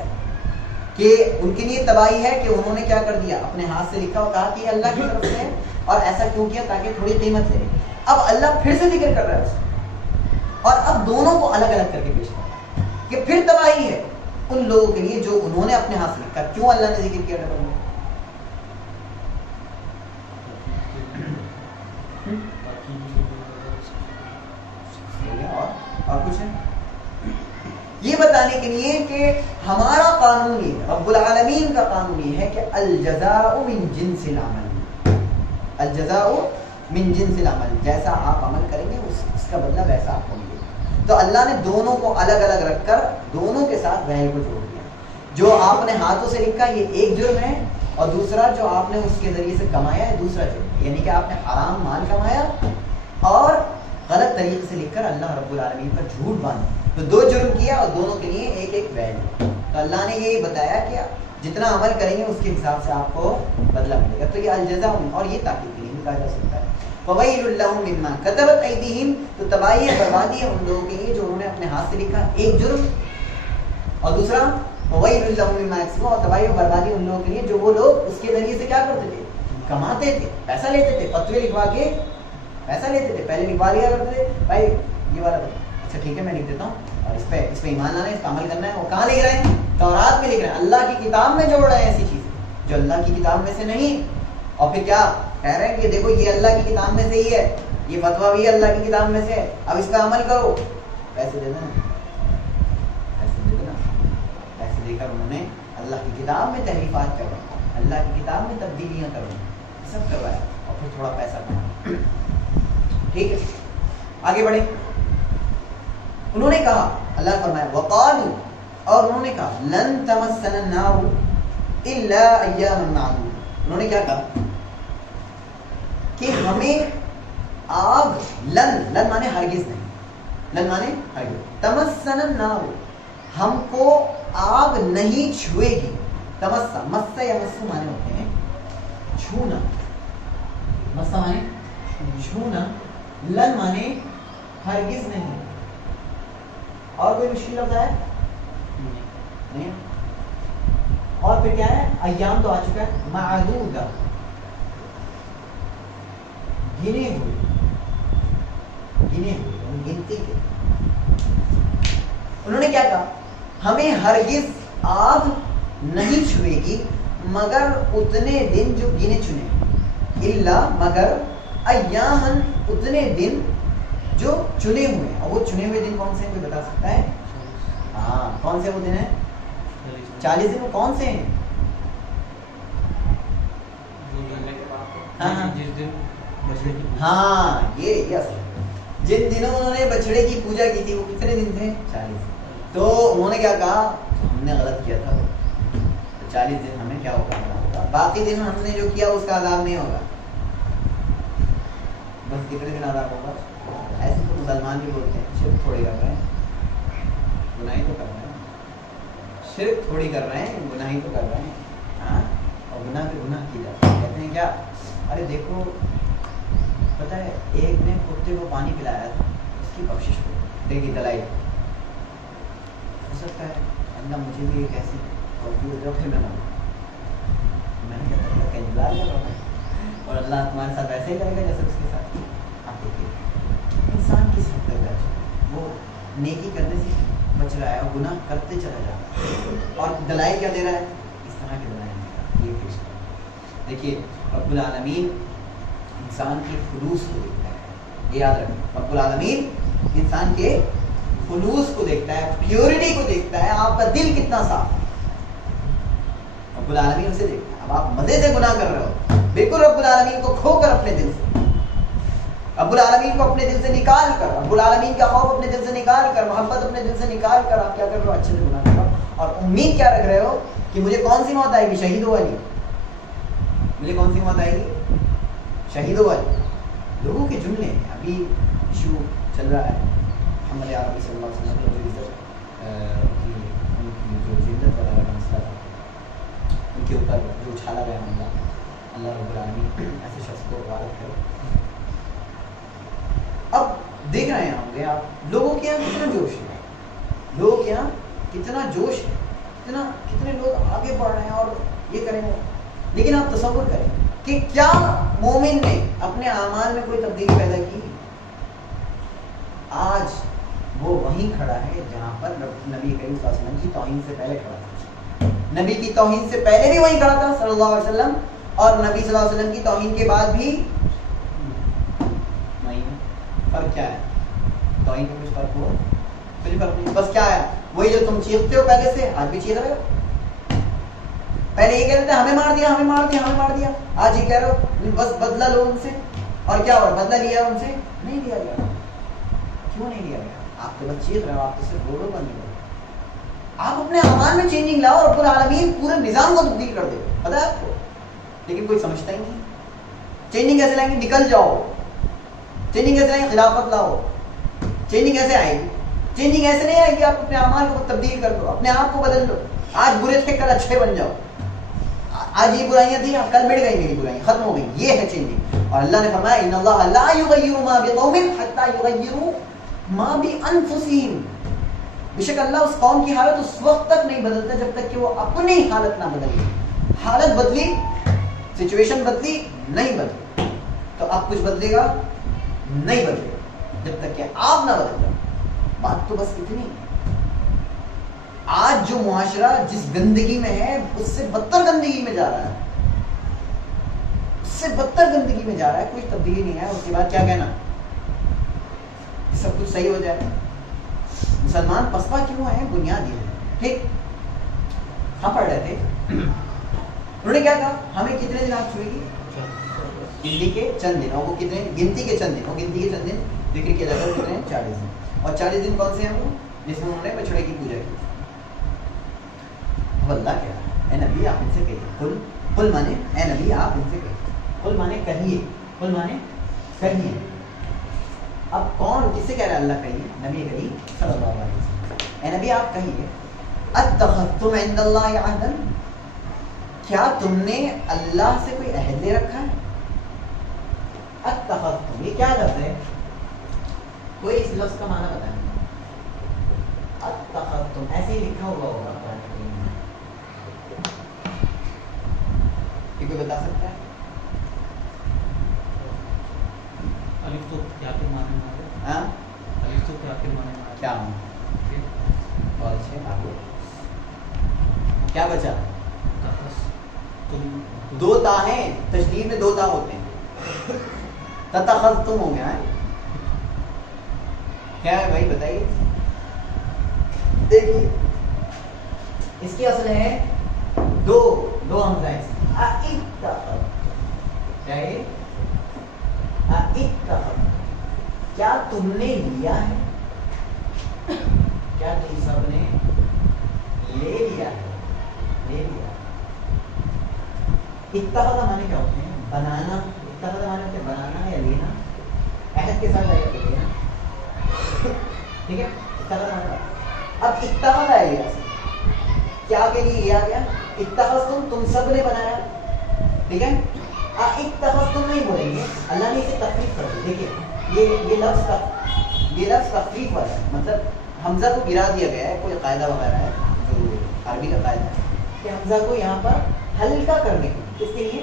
کہ ان کے لیے تباہی ہے کہ انہوں نے کیا کر دیا؟ اپنے ہاتھ سے لکھا اور کہا کہ اللہ کی طرف سے ہے, اور ایسا کیوں کیا؟ تاکہ تھوڑی قیمت لے. اب اللہ پھر سے ذکر کر رہا ہے اس کو, اور اب دونوں کو الگ الگ کر کے پیش کر رہا ہے کہ پھر تباہی ہے ان لوگوں کے لیے جو انہوں نے اپنے ہاتھ سے لکھا. کیوں اللہ نے ذکر کیا ڈبل میں؟ اور کچھ ہے یہ بتانے کے لیے کہ ہمارا قانون یہ, رب العالمین کا قانون یہ ہے کہ الجزاء من جنس العمل, الجزاء من جنس العمل, جیسا آپ عمل کریں گے اس کا بدلہ ویسا آپ کو ملے گا. تو اللہ نے دونوں کو الگ الگ رکھ کر دونوں کے ساتھ وحی کو جوڑ دیا. جو آپ نے ہاتھوں سے لکھا یہ ایک جرم ہے, اور دوسرا جو آپ نے اس کے ذریعے سے کمایا ہے دوسرا جرم, یعنی کہ آپ نے حرام مال کمایا اور غلط طریقے سے لکھ کر اللہ رب العالمین پر جھوٹ باندھا. تو 2 جرم کیا اور دونوں کے لیے ایک ایک ویل. تو اللہ نے یہ بتایا کہ جتنا عمل کریں گے اس کے حساب سے آپ کو بدلہ ملے گا. تو یہ الجزاء, اور یہ تاکید کے لیے بھی کہا جا سکتا ہے. فویل لہم مما کتبت ایدیہم, تو تباہی ہے, بربادی ہے ان لوگوں کے لیے جو انہوں نے اپنے ہاتھ سے لکھا, ایک جرم. اور دوسرا فویل لہم مما یکسبون, اور تباہی اور بربادی ان لوگوں کے لیے جو وہ لوگ اس کے ذریعے سے کیا کرتے تھے؟ کماتے تھے, پیسہ لیتے تھے, فتوے لکھوا کے پیسہ لیتے تھے, پہلے لکھوا لیا کرتے تھے بھائی یہ والا, اچھا ٹھیک ہے میں لکھ دیتا ہوں, اور اس پہ ایمان لانا ہے, اس پہ عمل کرنا ہے. وہ کہاں لکھ رہے ہیں؟ تورات میں لکھ رہے ہیں, اللہ کی کتاب میں جوڑ رہے ہیں ایسی چیزیں جو اللہ کی کتاب میں سے نہیں. اور پھر کیا کہہ رہے ہیں کہ دیکھو یہ اللہ کی کتاب میں سے ہی ہے, یہ فتویٰ بھی اللہ کی کتاب میں سے ہے, اب اس پہ عمل کرو. پیسے دے دینا, پیسے دے دینا. پیسے دے کر انہوں نے اللہ کی کتاب میں تحریفات کروائی, اللہ کی کتاب میں تبدیلیاں کروائی, سب کروایا, اور پھر تھوڑا پیسہ کمایا. ٹھیک ہے, آگے بڑھے. انہوں نے کہا, اللہ نے فرمایا وقالوا, اور انہوں نے کہا لن تمسنا النار الا ایاما معدودۃ. انہوں نے کیا کہا کہ ہمیں آگ, لن مانے ہرگز نہیں, لن مانے ہرگز, تمسنا النار ہم کو آگ نہیں چھوئے گی. تمسا, مسا یا مسو مانے ہوتے ہیں چھونا, مسا مانے چھونا, لن مانے ہرگز نہیں. اور کوئی مشکل لفظ ہے نہیں؟ اور پھر کیا ہے؟ ایام تو آ چکا ہے, معدودہ, گنے ہوئے, گنے ہوئے, گنتی کے. انہوں نے کیا کہا ہمیں ہرگز آگ نہیں چھوئے گی مگر اتنے دن جو گنے چنے, الا مگر, ایامن اتنے دن جو چنے ہوئے. اور وہ چنے ہوئے دن کون سے ہیں, کوئی بتا سکتا ہے؟ ہاں کون سے وہ دن ہیں؟ 40 دن. وہ کون سے ہیں؟ ہاں یہ اصل جن دنوں انہوں نے بچڑے کی پوجا کی تھی وہ کتنے دن تھے؟ 40. تو انہوں نے کیا کہا, ہم نے غلط کیا تھا, تو 40 دن ہمیں کیا ہوگا, باقی دن ہم نے جو کیا اس کا عذاب نہیں ہوگا. بس کتنے دن عذاب ہوگا؟ ایسے تو مسلمان بھی بولتے ہیں شرک تھوڑی کر رہے ہیں, گناہ ہی تو کر رہے ہیں, شرک تھوڑی کر رہے ہیں, گناہ ہی تو کر رہے ہیں. ہاں, اور گناہ پہ گناہ کی جاتی ہے. کہتے ہیں کیا, ارے دیکھو پتہ ہے ایک نے کتے کو پانی پلایا تھا, اس کی بخشش کو دیکھی دلائی. ہو سکتا ہے اللہ مجھے بھی ایک ایسی توفیق ہو جائے, پھر میں نے کہتا اللہ کا انتظار کر رہا ہوں, اور اللہ تمہارے ساتھ ویسے ہی کرے گا جیسے اس کے ساتھ. آپ دیکھیے انسان کس حد تک رہ چکا, وہ نیکی کرنے سے بچ رہا ہے اور گناہ کرتے چلا جا رہا ہے, اور دلائی کیا دے رہا ہے, اس طرح کی دلائی دے رہا ہے. یہ پیش کر دیکھیے, رب العالمین انسان کے خلوص کو دیکھتا ہے, یہ یاد رکھیں, رب العالمین انسان کے خلوص کو دیکھتا ہے, پیورٹی کو دیکھتا ہے, آپ کا دل کتنا صاف ہے, رب العالمین اسے دیکھتا ہے. اب آپ مزے سے گناہ کر رہے ہو, بالکل رب العالمین کو کھو کر اپنے دل سے, رب العالمین کو اپنے دل سے نکال کر, رب العالمین کا خوف اپنے دل سے نکال کر, محبت اپنے دل سے نکال کر آپ کیا کر رہے ہو, اچھے سے گناہ کر رہے ہو, اور امید کیا رکھ رہے ہو کہ مجھے کون سی موت آئے گی, شہیدوں والی. مجھے کون سی موت آئے گی, شہیدوں والی. لوگوں کے جملے ہیں, ابھی ایشو چل رہا ہے محمد عربی صلی اللہ علیہ وسلم ان کی جو زندت وغیرہ کا مسئلہ تھا, ان کے اوپر جو اچھالا گیا معاملہ, اللہ رب العالمین ایسے شخص کو غارت کرے. اب دیکھ رہے ہیں ہوں گے آپ, لوگوں کے یہاں کتنا جوش ہے, لوگوں کے یہاں کتنا جوش ہے, کتنے لوگ آگے بڑھ رہے ہیں اور یہ کریں گے. لیکن آپ تصور کریں کہ کیا مومن نے اپنے اعمال میں کوئی تبدیلی پیدا کی؟ آج وہ وہیں کھڑا ہے جہاں پر نبی کریم صلی اللہ علیہ وسلم کی توہین سے پہلے کھڑا تھا. نبی کی توہین سے پہلے بھی وہیں کھڑا تھا صلی اللہ علیہ وسلم, اور نبی صلی اللہ علیہ وسلم کی توہین کے بعد بھی نہیں. فرق کیا ہے؟ توہین میں کچھ فرق ہوا؟ کچھ فرق نہیں. بس کیا ہے, وہی جو تم چیختے ہو پہلے سے, آج بھی چیخ رہے ہو. پہلے یہ کہتے تھے ہمیں مار دیا, ہمیں مار دیا, ہمیں مار دیا, آج یہ کہہ رہے ہو بس بدلہ لو ان سے. اور کیا ہوا, بدلہ لیا ان سے؟ نہیں لیا گیا. کیوں نہیں لیا گیا؟ آپ تو بس چیخ رہے ہو, آپ تو صرف رو بند کرو. آپ اپنے اعمال میں چینجنگ لاؤ, رب العالمین پورے نظام کو تبدیل کر دے, پتہ ہے آپ کو. لیکن کوئی سمجھتا ہی نہیں. چینجنگ کیسے لائیں گے, نکل جاؤ. چینجنگ کیسے لائیں گے, خلافت لاؤ. چینجنگ کیسے آئے گی؟ چینجنگ ایسے نہیں آئے گی آپ اپنے اعمال کو تبدیل کر دو, اپنے آپ کو بدل دو. آج برے تھے کل اچھے بن جاؤ. آج یہ برائیاں تھیں, اب کل مٹ گئی میری برائیاں, ختم ہو گئی. یہ ہے چینجنگ. اور اللہ نے فرمایا ان اللہ لا یغیر ما بقوم حتى یغیروا ما بانفسهم. بے شک اللہ اس قوم کی حالت اس وقت تک نہیں بدلتا جب تک کہ وہ اپنی حالت نہ بدلے. حالت بدلی, سچویشن بدلی, نہیں بدلی, تو اب کچھ بدلے گا نہیں بدلے گا جب تک کہ آپ نہ بدل جاؤ. بات تو بس اتنی. آج جو معاشرہ جس گندگی میں ہے اس سے بدتر گندگی میں جا رہا ہے, اس سے بدتر گندگی میں جا رہا ہے, کوئی تبدیلی نہیں ہے. اس کے بعد کیا کہنا سب کچھ صحیح ہو جائے. مسلمان پسپا کیوں ہیں؟ بنیاد یہ ہے. ٹھیک, ہم پڑھ رہے تھے, انہوں نے کیا کہا ہمیں کتنے دن آگ چھوئے گی؟ گنتی کے چند دن. اور وہ کتنے؟ گنتی کے چند دن. اور گنتی کے چند دن ذکر کیا جاتا ہے کتنے؟ 40 دن. اور 40 دن کون سے ہیں وہ؟ جس میں انہوں نے بچڑے کی پوجا کی. اب اللہ کہہ رہا ہے اے نبی آپ ان سے کہیے, قل مانے اے نبی آپ ان سے کہیے, قل مانے کہیے, قل مانے کہیے. اب کون کس سے کہہ رہا ہے؟ اللہ کہیے, نبی کریم صلی اللہ علیہ وسلم. اے نبی آپ کہیے اتخذتم عند اللہ عہدا, کیا تم نے اللہ سے کوئی عہد لے رکھا ہے؟ اتخذتم یہ کیا لفظ ہے؟ کوئی اس لفظ کا معنی بتائیں. اتخذتم ایسے ہی لکھا ہوا ہوگا قرآن کریم میں, کوئی بتا سکتا ہے؟ الف تو کیا کے معنی میں ہے؟ ہاں الف تو کیا کے معنی میں ہے؟ کیا ہوں بہت اچھے. آگے کیا بچا؟ تم دو تا ہیں, تشدید میں دو تا ہوتے ہیں. تتخذتم ہو گیا ہے. کیا ہے بھائی بتائیے؟ دیکھیے اس کی اصل ہے دو حمزہ ہے. کیا ہے؟ کیا تم نے لیا ہے؟ کیا تم سب نے لے لیا ہے؟ لے لیا. اتخذ معنی کیا ہوتے ہیں؟ بنانا. اتخذ معنی ہوتے ہیں بنانا یا لینا, عہد کے ساتھ آیا تو لینا. ٹھیک ہے, اتخذ معنی. اب اتخذ آیا گیا کیا کے لیے لیا گیا؟ اتخذتم تم سب نے بنایا. ٹھیک ہے, اتخذتم نہیں بولیں گے, اللہ نے اسے تخفیف کر دی. دیکھیے یہ لفظ تخفیف والا ہے, مطلب حمزہ کو گرا دیا گیا ہے. کوئی قاعدہ وغیرہ ہے جو عربی کا قاعدہ ہے کہ حمزہ کو یہاں پر ہلکا کرنے کے لیے, کس کے لیے؟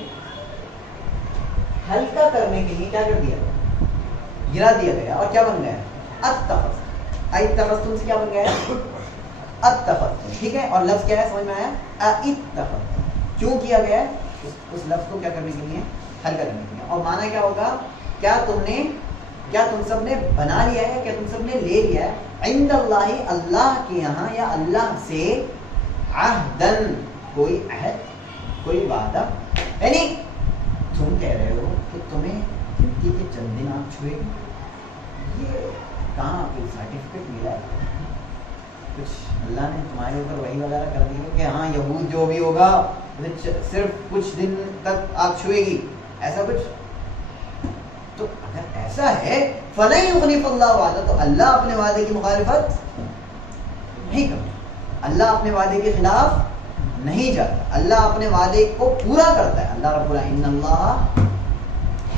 ہلکا کرنے کے لیے کیا کر دیا گیا؟ گرا دیا گیا. اور کیا بن گیا؟ اتخذ. اتخذتم سے کیا بن گیا ہے؟ اتخذتم. ٹھیک ہے, اور لفظ کیا ہے سمجھ میں آیا؟ اتخذ. کیوں کیا گیا ہے؟ اس لفظ کو کیا کرنے کے لیے؟ ہلکا کرنے کے لیے. اور معنی کیا ہوگا؟ کیا تم سب نے بنا لیا ہے, کیا تم سب نے لے لیا ہے؟ عند اللہ اللہ کے یہاں یا اللہ سے عہدن کوئی عہد, کوئی وعدہ. یعنی تم کہہ رہے ہو کہ تمہیں گنتی کے چند دن آگ چھوئے گی, یہ کہاں کوئی سرٹیفکیٹ ملا ہے؟ کچھ اللہ نے تمہارے اوپر وحی وغیرہ کر دی کہ ہاں یہود جو بھی ہوگا صرف کچھ دن تک آگ چھوئے گی, ایسا کچھ؟ تو اگر ایسا ہے فَلَن يُخْلِفَ اللَّهُ وَعْدَهُ, تو اللہ اپنے وعدے کی مخالفت نہیں کرتا, اللہ اپنے وعدے کے خلاف نہیں جاتا, اللہ اپنے وعدے کو پورا کرتا ہے. اللہ رب العالمین ان اللہ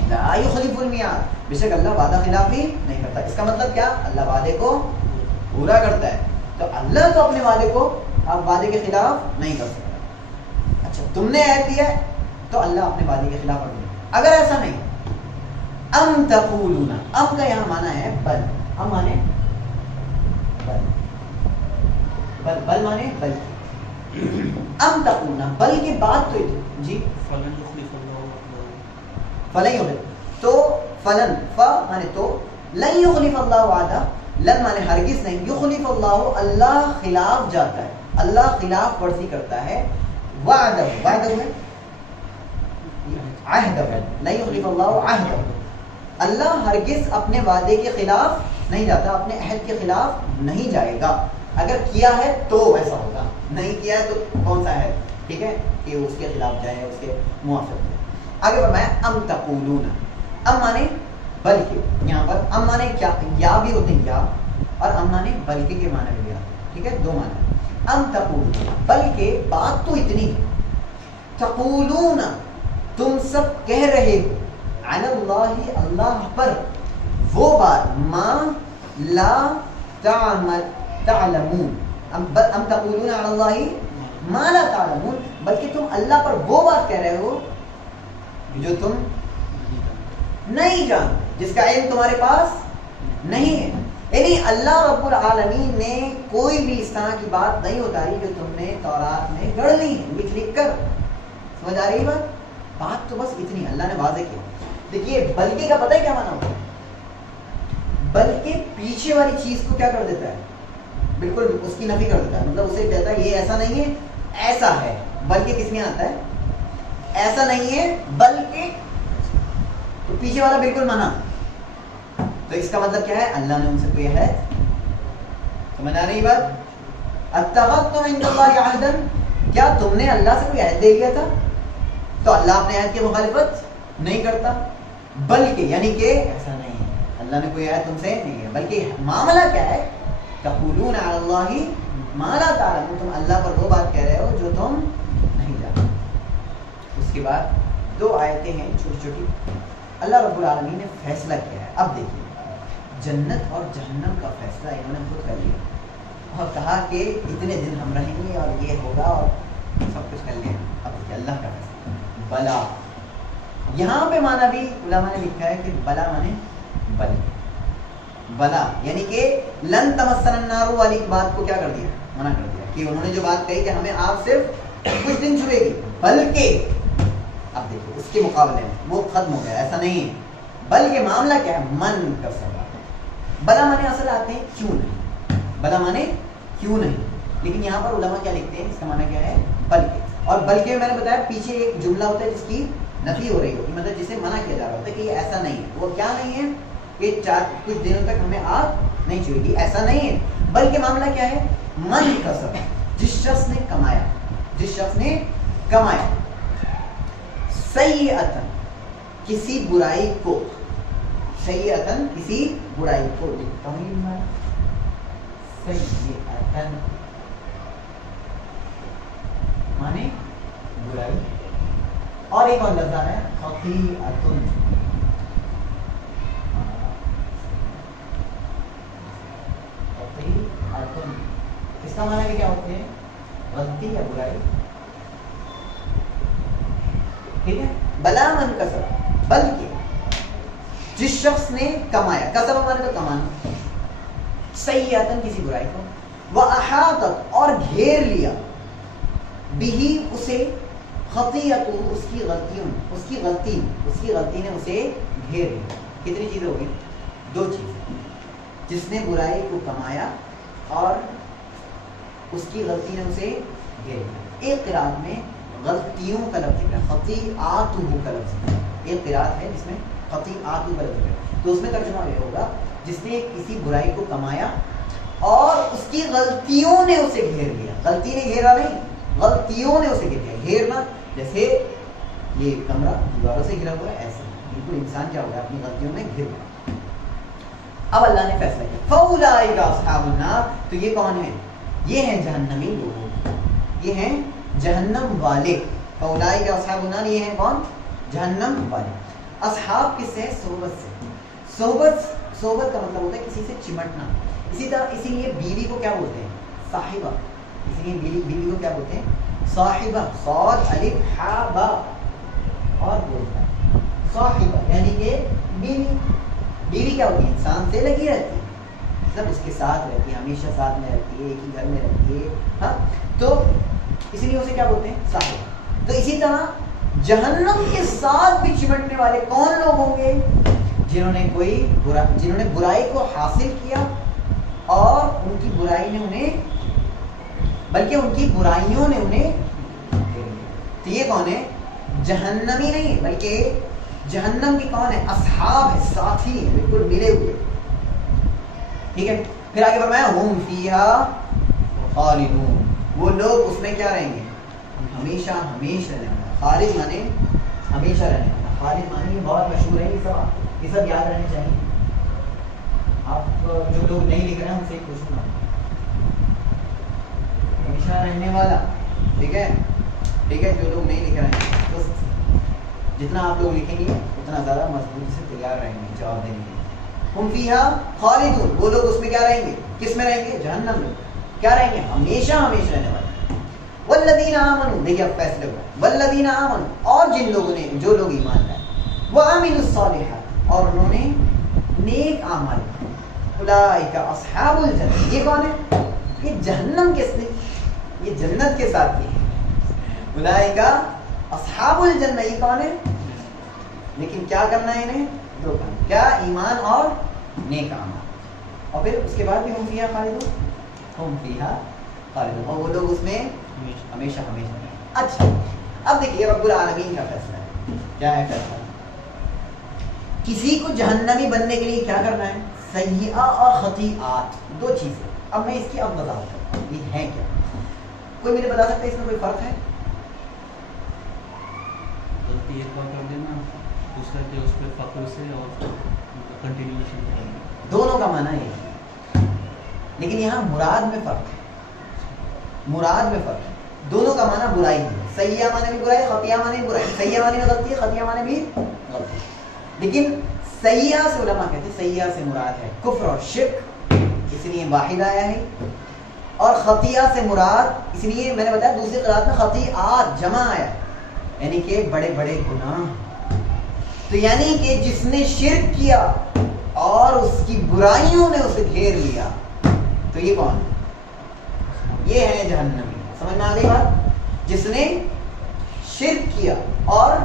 لا يخلف الميعاد, بے شک اللہ وعدہ خلافی نہیں کرتا. اس کا مطلب کیا؟ اللہ وعدے کو پورا کرتا ہے. تو اللہ تو اپنے وعدے کو آپ وعدے کے خلاف نہیں کر سکتا. اچھا تم نے عہد دیا ہے تو اللہ اپنے وعدے کے خلاف نہیں. اگر ایسا نہیں, ام تقولون, ام کا یہاں معنی ہے بل. ام مانے بل مانے بلکہ. ام تقولون بلکہ بات تو جی فلن یخلف اللہ. فلن یخلف, تو فلن فا مانے تو, لن یخلف اللہ وعدہ, لن مانے ہرگز نہیں, یخلف اللہ اللہ خلاف جاتا ہے, اللہ خلاف ورزی کرتا ہے. وعدہ ہے عہدہ, لن یخلف اللہ عہدہ, اللہ ہرگز اپنے وعدے کے خلاف نہیں جاتا, اپنے عہد کے خلاف نہیں جائے گا. اگر کیا ہے تو ایسا ہوگا, نہیں کیا ہے تو کون سا ہے؟ ٹھیک ہے, کہ اس کے خلاف جائے, اس کے موافق جائے. آگے فرمایا ام تقولون, ام مانے بلکہ. یہاں پر ام مانے کیا, یا بھی ہوتے ہیں یا, اور ام مانے بلکہ کے معنی بھی آتے ہیں. ٹھیک ہے, دو معنی. ام تقولون بلکہ بات تو اتنی ہے, تقولون تم سب کہہ رہے ہو, علی اللہ اللہ پر, وہ بات ما لا تعلمون. ام تقولون علی اللہ ما لا تعلمون, بلکہ تم اللہ پر وہ بات کہہ رہے ہو جو تم نہیں جانتے، جس کا علم تمہارے پاس نہیں ہے. یعنی اللہ رب العالمین نے کوئی بھی اس طرح کی بات نہیں اتاری جو تم نے تورات میں گڑھ لی ہے لکھ کر. سمجھ آ رہی بات تو بس اتنی اللہ نے واضح کیا. دیکھیے بلکہ کا پتہ ہے کیا مانا ہوتا ہے؟ بلکہ پیچھے والی چیز کو کیا کر دیتا ہے؟ بالکل اس کی نفی کر دیتا ہے. مطلب اسے کہتا ہے یہ ایسا نہیں ہے، ایسا ہے. بلکہ کس میں آتا ہے؟ ایسا نہیں ہے بلکہ، تو پیچھے والا بالکل مانا. تو اس کا مطلب کیا ہے؟ اللہ نے ان سے کوئی عہد، سمجھ آ رہی بات؟ اتخذتم عند اللہ عہدا، کیا تم نے اللہ سے کوئی عہد دے لیا تھا؟ تو اللہ اپنے عہد کی مخالفت نہیں کرتا. بلکہ یعنی کہ ایسا نہیں ہے، اللہ نے کوئی عہد تم سے نہیں کیا. بلکہ معاملہ کیا ہے؟ تقولون علی اللہ ما لا تعلمون، تم اللہ پر وہ بات کہہ رہے ہو جو تم نہیں جانتے. اس کے بعد 2 آیتیں ہیں چھوٹی چھوٹی. اللہ رب العالمین نے فیصلہ کیا ہے. اب دیکھیے جنت اور جہنم کا فیصلہ انہوں نے خود کر لیا اور کہا کہ اتنے دن ہم رہیں گے اور یہ ہوگا اور سب کچھ کر لیا. اب دیکھیے اللہ کا فیصلہ بلا. یہاں پہ مانا بھی علماء نے لکھا ہے کہ بلا مانے بل، بلا یعنی کہ لن تمسنا النار والی بات کو کیا کر دیا؟ منع کر دیا. کہ انہوں نے جو بات کہی کہ ہمیں آپ صرف کچھ دن چھوئے گی، بلکہ اب دیکھو اس کے مقابلے میں وہ ختم ہو گیا، ایسا نہیں ہے. بلکہ معاملہ کیا ہے؟ من کا سبب. بلا مانے اصل آتے ہیں کیوں نہیں، بلا مانے کیوں نہیں. لیکن یہاں پر علماء کیا لکھتے ہیں؟ اس کا معنی کیا ہے؟ بلکہ. اور بلکہ میں نے بتایا پیچھے ایک جملہ ہوتا ہے جس کی نفی ہو رہی ہوتی، مطلب جسے منع کیا جا رہا ہوتا ہے کہ یہ ایسا نہیں ہے. وہ کیا نہیں ہے؟ کہ کچھ دنوں تک ہمیں آگ نہیں چھوئے گی، ایسا نہیں ہے. بلکہ معاملہ کیا ہے؟ من کا سبب، جس شخص نے کمایا، جس شخص نے کمایا، سیئۃ کسی برائی کو، سیئۃ کسی برائی کو، لکھتا ہوں میں سیئۃ مانے برائی. اور ایک اور لفظ آ رہا ہے خطیئۃ. خطیئۃ اس کا معنی کیا ہوتے ہیں؟ غلطی یا برائی. ٹھیک ہے. بلا من کسب، بلکہ جس شخص نے کمایا، کسب ہمارے تو کمانا، سیئۃ کسی برائی کو، وَأَحَاطَتْ اور گھیر لیا، بِهِ اسے، خطیئتہ اس کی غلطیوں، اس کی غلطی نے اسے گھیر لیا. کتنی چیزیں ہو گئی؟ 2 چیزیں. جس نے برائی کو کمایا اور اس کی غلطی نے اسے گھیر لیا. ایک قرات میں غلطیوں کا لفظ ذکر ہے، خطیئاتہ کا لفظ ذکر ہے. ایک قرات ہے جس میں خطیئاتہ کا لفظ ذکر ہے. تو اس میں ترجمہ یہ ہوگا جس نے کسی برائی کو کمایا اور اس کی غلطیوں نے اسے گھیر لیا. غلطی نے گھیرا نہیں، غلطیوں نے اسے گھیر لیا. گھیرنا جیسے یہ کمرہ دیواروں سے گھرا ہوا ہے، ایسے بالکل انسان کیا ہوا ہے؟ اپنی غلطیوں میں گھر گیا. اب اللہ نے فیصلہ کیا فَأُولَٰئِکَ أَصْحَابُ النَّارِ، تو یہ کون ہیں؟ یہ ہیں جہنمی لوگ، یہ ہیں جہنم والے. فَأُولَٰئِکَ أَصْحَابُ النَّارِ، یہ ہیں کون؟ جہنم والے. اصحاب کس سے؟ صحبت سے. صحبت کا مطلب ہوتا ہے کسی سے چمٹنا. اسی طرح اسی لیے بیوی کو کیا بولتے ہیں؟ صاحبہ. اسی لیے بیوی کو کیا بولتے ہیں؟ صاحبہ. صاد الف حا با اور بولتا ہے صاحبہ یعنی کہ بیوی. بیوی کیا ہوتی ہے؟ انسان سے لگی رہتی ہے، مطلب اس کے ساتھ رہتی ہے، ہمیشہ ساتھ میں رہتی ہے، ایک ہی گھر میں رہتی ہے. ہاں تو اسی لیے اسے کیا بولتے ہیں؟ صاحبہ. تو اسی طرح جہنم کے ساتھ بھی چمٹنے والے کون لوگ ہوں گے؟ جنہوں نے برائی کو حاصل کیا اور ان کی برائی نے انہیں، بلکہ ان کی برائیوں نے انہیں. تو یہ کون ہے؟ جہنمی نہیں بلکہ جہنم کی کون ہے؟ اصحاب ہے، ساتھی ہے، بالکل ملے ہوئے. ٹھیک ہے. پھر آگے فرمایا ہم فیہا خالدون، وہ لوگ اس میں کیا رہیں گے؟ ہمیشہ ہمیشہ رہنے والا. خالد مانے ہمیشہ رہنے والا. خالد مانے یہ بہت مشہور ہے، یہ سب یاد رہنے چاہیے. آپ جو لوگ نہیں لکھ رہے ہیں ان سے پوچھنا، ہمیشہ رہنے والا. ٹھیک ہے ٹھیک ہے. جو لوگ نہیں لکھ رہے ہیں تو جتنا آپ لوگ لکھیں گے اتنا زیادہ مضبوطی سے تیار رہیں گے جواب دینے کے. ہم فیہا خالدون، وہ لوگ اس میں کیا رہیں گے؟ کس میں رہیں گے؟ جہنم میں. کیا رہیں گے؟ ہمیشہ ہمیشہ رہنے والے. والذین آمنوا، دیکھیے اب فیصلے ہوا. والذین آمنوا، اور جن لوگوں نے، جو لوگ ایمان لائے، وعملوا الصالحات، اور انہوں نے نیک اعمال، اولئک اصحاب الجنہ، یہ کون ہے؟ یہ جہنم کے ساتھ، یہ جنت کے ساتھ ہے. اولئک اصحاب الجنہ، یہ کون ہے؟ لیکن کیا کرنا ہے انہیں؟ دو کام، کیا؟ ایمان اور نیک اعمال. اور پھر اس کے بعد بھی ہم فیہا خالدون، ہم فیہا خالدون، اور وہ لوگ اس میں ہمیشہ ہمیشہ. اچھا اب دیکھیے رب العالمین کا فیصلہ ہے. کیا ہے فیصلہ؟ کسی کو جہنمی بننے کے لیے کیا کرنا ہے؟ سیئہ اور خطیئات، دو چیزیں. اب میں اس کی اب وضاحت کرتا ہوں یہ ہے کیا. کوئی مجھے بتا سکتا ہے اس میں کوئی فرق ہے؟ غلطی ایک بار کر دینا، دوسرا کہ اس پہ فخر سے اور کنٹینیوشن. دونوں کا معنی ہے، لیکن یہاں مراد میں فرق ہے. مراد میں فرق ہے. دونوں کا معنی برائی ہے. سیئہ معنی بھی برائی، خطیہ معنی بھی برائی. سیئہ معنی میں غلطی ہے، خطیہ معنی بھی غلطی ہے. لیکن سیئہ سے علماء کہتے ہیں سیئہ سے مراد ہے کفر اور شرک، اس لیے واحد آیا ہے. اور خطیہ سے مراد، اس لیے میں نے بتایا دوسری قرآن میں خطیئات جمع آیا، یعنی کہ بڑے بڑے گناہ. تو یعنی کہ جس نے شرک کیا اور اس کی برائیوں نے اسے گھیر لیا، تو یہ کون ہے؟ یہ ہے جہنمی. سمجھ میں آ گئی بات؟ جس نے شرک کیا اور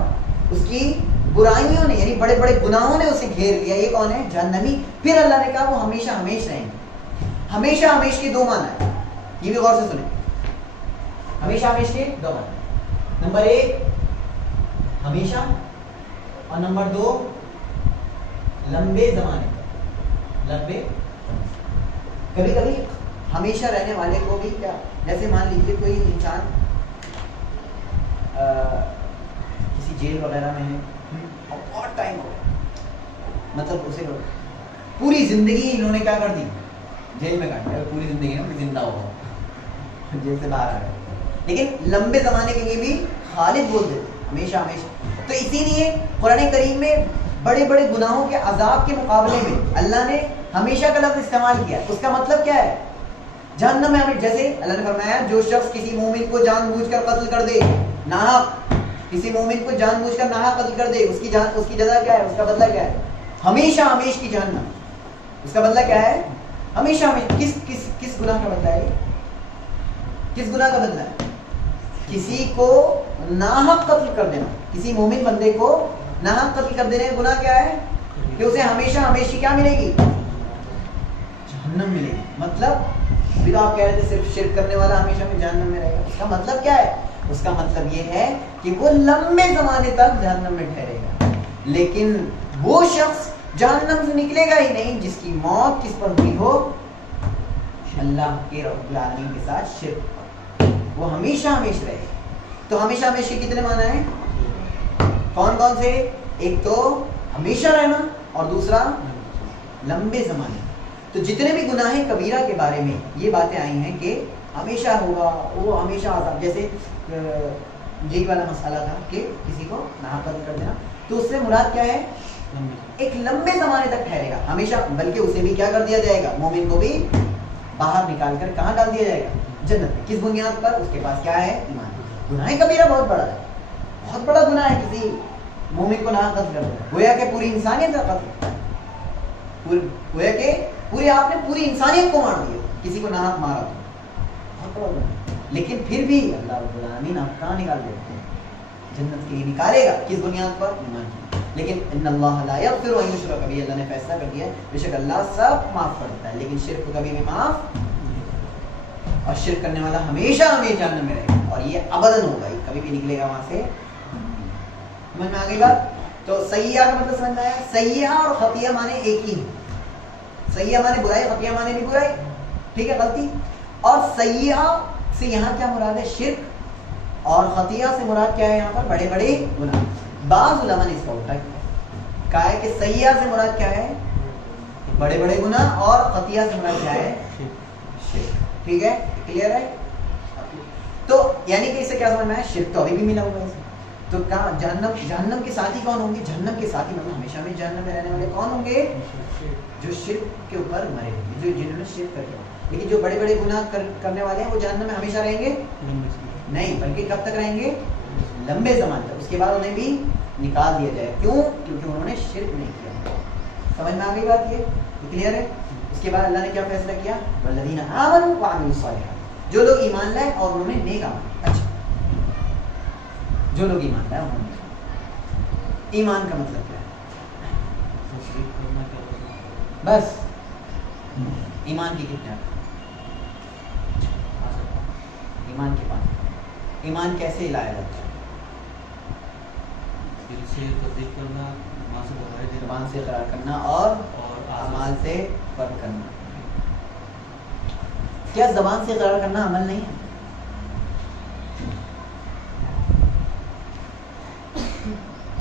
اس کی برائیوں نے یعنی بڑے بڑے گناہوں نے اسے گھیر لیا، یہ کون ہے؟ جہنمی. پھر اللہ نے کہا وہ ہمیشہ ہمیش رہیں گے. ہمیشہ ہمیش کے دو معنی ہیں، یہ بھی غور سے سنیں. ہمیشہ ہمیش کے دو معنی، نمبر ایک ہمیشہ، اور نمبر دو لمبے زمانے تک. لمبے، کبھی کبھی ہمیشہ رہنے والے کو بھی کیا، جیسے مان لیجیے کوئی انسان کسی جیل وغیرہ میں ہے اور بہت ٹائم ہو گیا، مطلب اسے پوری زندگی انہوں نے کیا کر دی؟ جیل میں کاٹ دیا. پوری زندگی میں زندہ ہوا، جیل سے باہر آ گیا، لیکن لمبے زمانے کے لیے بھی خالد بول دیتے ہمیشہ ہمیشہ. تو اسی لیے قرآن کریم میں بڑے بڑے گناہوں کے عذاب کے مقابلے میں اللہ نے ہمیشہ کا لفظ استعمال کیا. اس کا مطلب کیا ہے؟ جہنم میں ہمیں، جیسے اللہ نے فرمایا جو شخص کسی مومن کو جان بوجھ کر قتل کر دے، ناحق کسی مومن کو جان بوجھ کر ناحق قتل کر دے، اس کی جزا کیا ہے؟ اس کا بدلہ کیا ہے؟ ہمیشہ ہمیش کی جہنم. اس کا بدلہ کیا ہے؟ ہمیشہ ہمیش. کس گناہ کا بدلہ ہے؟ کس گناہ کا بدلہ ہے؟ کسی کو ناحق قتل کر دینا، کسی مومن بندے کو ناحق قتل کر دینے کا گناہ کیا ہے؟ کہ اسے ہمیشہ ہمیشہ کیا ملے گی؟ جہنم ملے گی. مطلب پھر آپ کہہ رہے تھے صرف شرک کرنے والا ہمیشہ میں جہنم میں رہے گا. اس کا مطلب کیا ہے؟ اس کا مطلب یہ ہے کہ وہ لمبے زمانے تک جہنم میں ٹھہرے گا. لیکن وہ شخص جہنم سے نکلے گا ہی نہیں جس کی موت کس پر ہوئی ہو؟ اللہ کے رب العالمین کے ساتھ شرک پر. وہ ہمیشہ ہمیشہ رہے گا. تو ہمیشہ ہمیشہ کتنے معنی ہیں؟ کون کون سے؟ ایک تو ہمیشہ رہنا اور دوسرا لمبے زمانے. تو جتنے بھی گناہ کبیرہ کے بارے میں یہ باتیں آئی ہیں کہ ہمیشہ ہوگا، وہ ہمیشہ عذاب، جیسے یہی والا مسئلہ تھا کہ کسی کو ناحق قتل کر دینا، تو اس سے مراد کیا ہے؟ ایک لمبے زمانے تک ٹھہرے گا ہمیشہ. بلکہ اسے بھی کیا کر دیا جائے گا؟ مومن کو بھی باہر نکال کر کہاں ڈال دیا جائے گا؟ جنت میں. کس بنیاد پر؟ اس کے پاس کیا ہے؟ ایمان. گناہ کبیرہ بہت بڑا ہے، بہت بڑا گناہ ہے کسی مومن کو ناحق قتل کر دینا. گویا کہ پوری انسانیت کا قتل، گویا کہ پوری آپ نے پوری انسانیت کو مار دیا، کسی کو ناحق مارا تو بہت بڑا گناہ. لیکن پھر بھی اللہ رب العالمین آپ کہاں نکال دیتے ہیں؟ جنت کے لیے نکالے گا. کس بنیاد پر؟ ایمان کی. لیکن ان اللہ لا یغفر ان یشرک بہ، اللہ نے فیصلہ کر دیا ہے بے شک اللہ سب معاف کرتا ہے، لیکن شرک کو کبھی بھی معاف، اور شرک کرنے والا ہمیشہ ہمیشہ جہنم میں رہے گا، اور یہ ابداً ہوگا، یہ کبھی بھی نکلے گا وہاں سے. سمجھ میں آ گئی بات؟ تو سیئہ کا مطلب سمجھ میں آیا؟ سیئہ اور خطیہ معنی ایک ہی ہے. سیئہ معنی برائی، خطیہ معنی بھی برائی، ٹھیک ہے، غلطی. اور سیئہ سے یہاں کیا مراد ہے؟ شرک. اور خطیہ سے مراد کیا ہے یہاں پر؟ بڑے بڑے گناہ. بعض علماء نے اس کا الٹا کہا ہے کہ سیئہ سے مراد کیا ہے؟ بڑے بڑے گناہ، اور خطیہ سے مراد کیا ہے؟ شرک. ٹھیک ہے، کلیئر ہے؟ تو یعنی کہ اس سے کیا سمجھ میں آیا؟ شرک تو ابھی بھی ملا ہوا ہے اسے. تو کہاں جہنم کے ساتھی کون ہوں گے؟ جہنم کے ساتھی مطلب ہمیشہ میں جہنم میں رہنے والے کون ہوں گے؟ جو شرک کے اوپر مرے ہوں گے، جنہوں نے شرک کر دیا. لیکن جو بڑے بڑے گناہ کرنے والے ہیں وہ جہنم میں ہمیشہ رہیں گے نہیں، بلکہ کب تک رہیں گے؟ لمبے زمانے تک. اس کے بعد انہیں بھی نکال دیا جائے. کیوں؟ کیونکہ انہوں نے شرک نہیں کیا. سمجھ میں آ گئی بات؟ یہ کلیئر ہے؟ اس کے بعد اللہ نے کیا فیصلہ کیا؟ والذین آمنوا وعملوا الصالحات، جو لوگ ایمان لائے اور انہوں نے نیک عمل. اچھا جو لوگ ایمان لائے انہوں نے، ایمان کا مطلب کیا ہے؟ تصدیق کرنا کیا ہوتا ہے؟ بس ایمان کی کتنے ایمان کے پاس ایمان کیسے لایا جاتا ہے؟ دل سے تصدیق کرنا، زبان سے گواہی دینا، زبان سے اقرار کرنا اور اور اعمال سے فرق کرنا. کیا زبان سے اقرار کرنا عمل نہیں ہے؟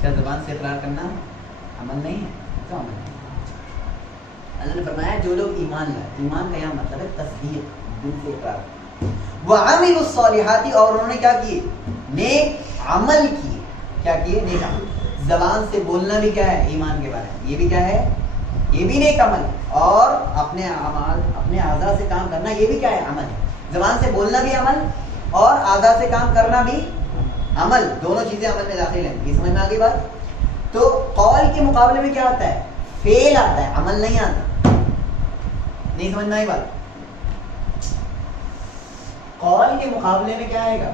کیا زبان سے اقرار کرنا عمل نہیں ہے؟ کیوں عمل نہیں؟ اللہ نے فرمایا جو لوگ ایمان لائے، ایمان کا یہاں مطلب ہے تصدیق، دل سے اقرار. وعملوا الصالحات، اور انہوں نے کیا کیے؟ نیک عمل کیے. کیا کیے؟ نیک عمل. زبان سے بولنا بھی کیا ہے؟ ایمان کے بارے میں. یہ بھی کیا ہے؟ یہ بھی نیک عمل ہے. اور اپنے اعمال، اپنے اعضاء سے کام کرنا، یہ بھی کیا ہے؟ عمل ہے. زبان سے بولنا بھی عمل اور اعضاء سے کام کرنا بھی عمل، دونوں چیزیں عمل میں داخل ہیں. یہ سمجھ میں آ گئی بات؟ تو قول کے مقابلے میں کیا آتا ہے؟ فعل آتا ہے، عمل نہیں آتا. نہیں سمجھ میں آئی بات؟ قول کے مقابلے میں کیا آئے گا؟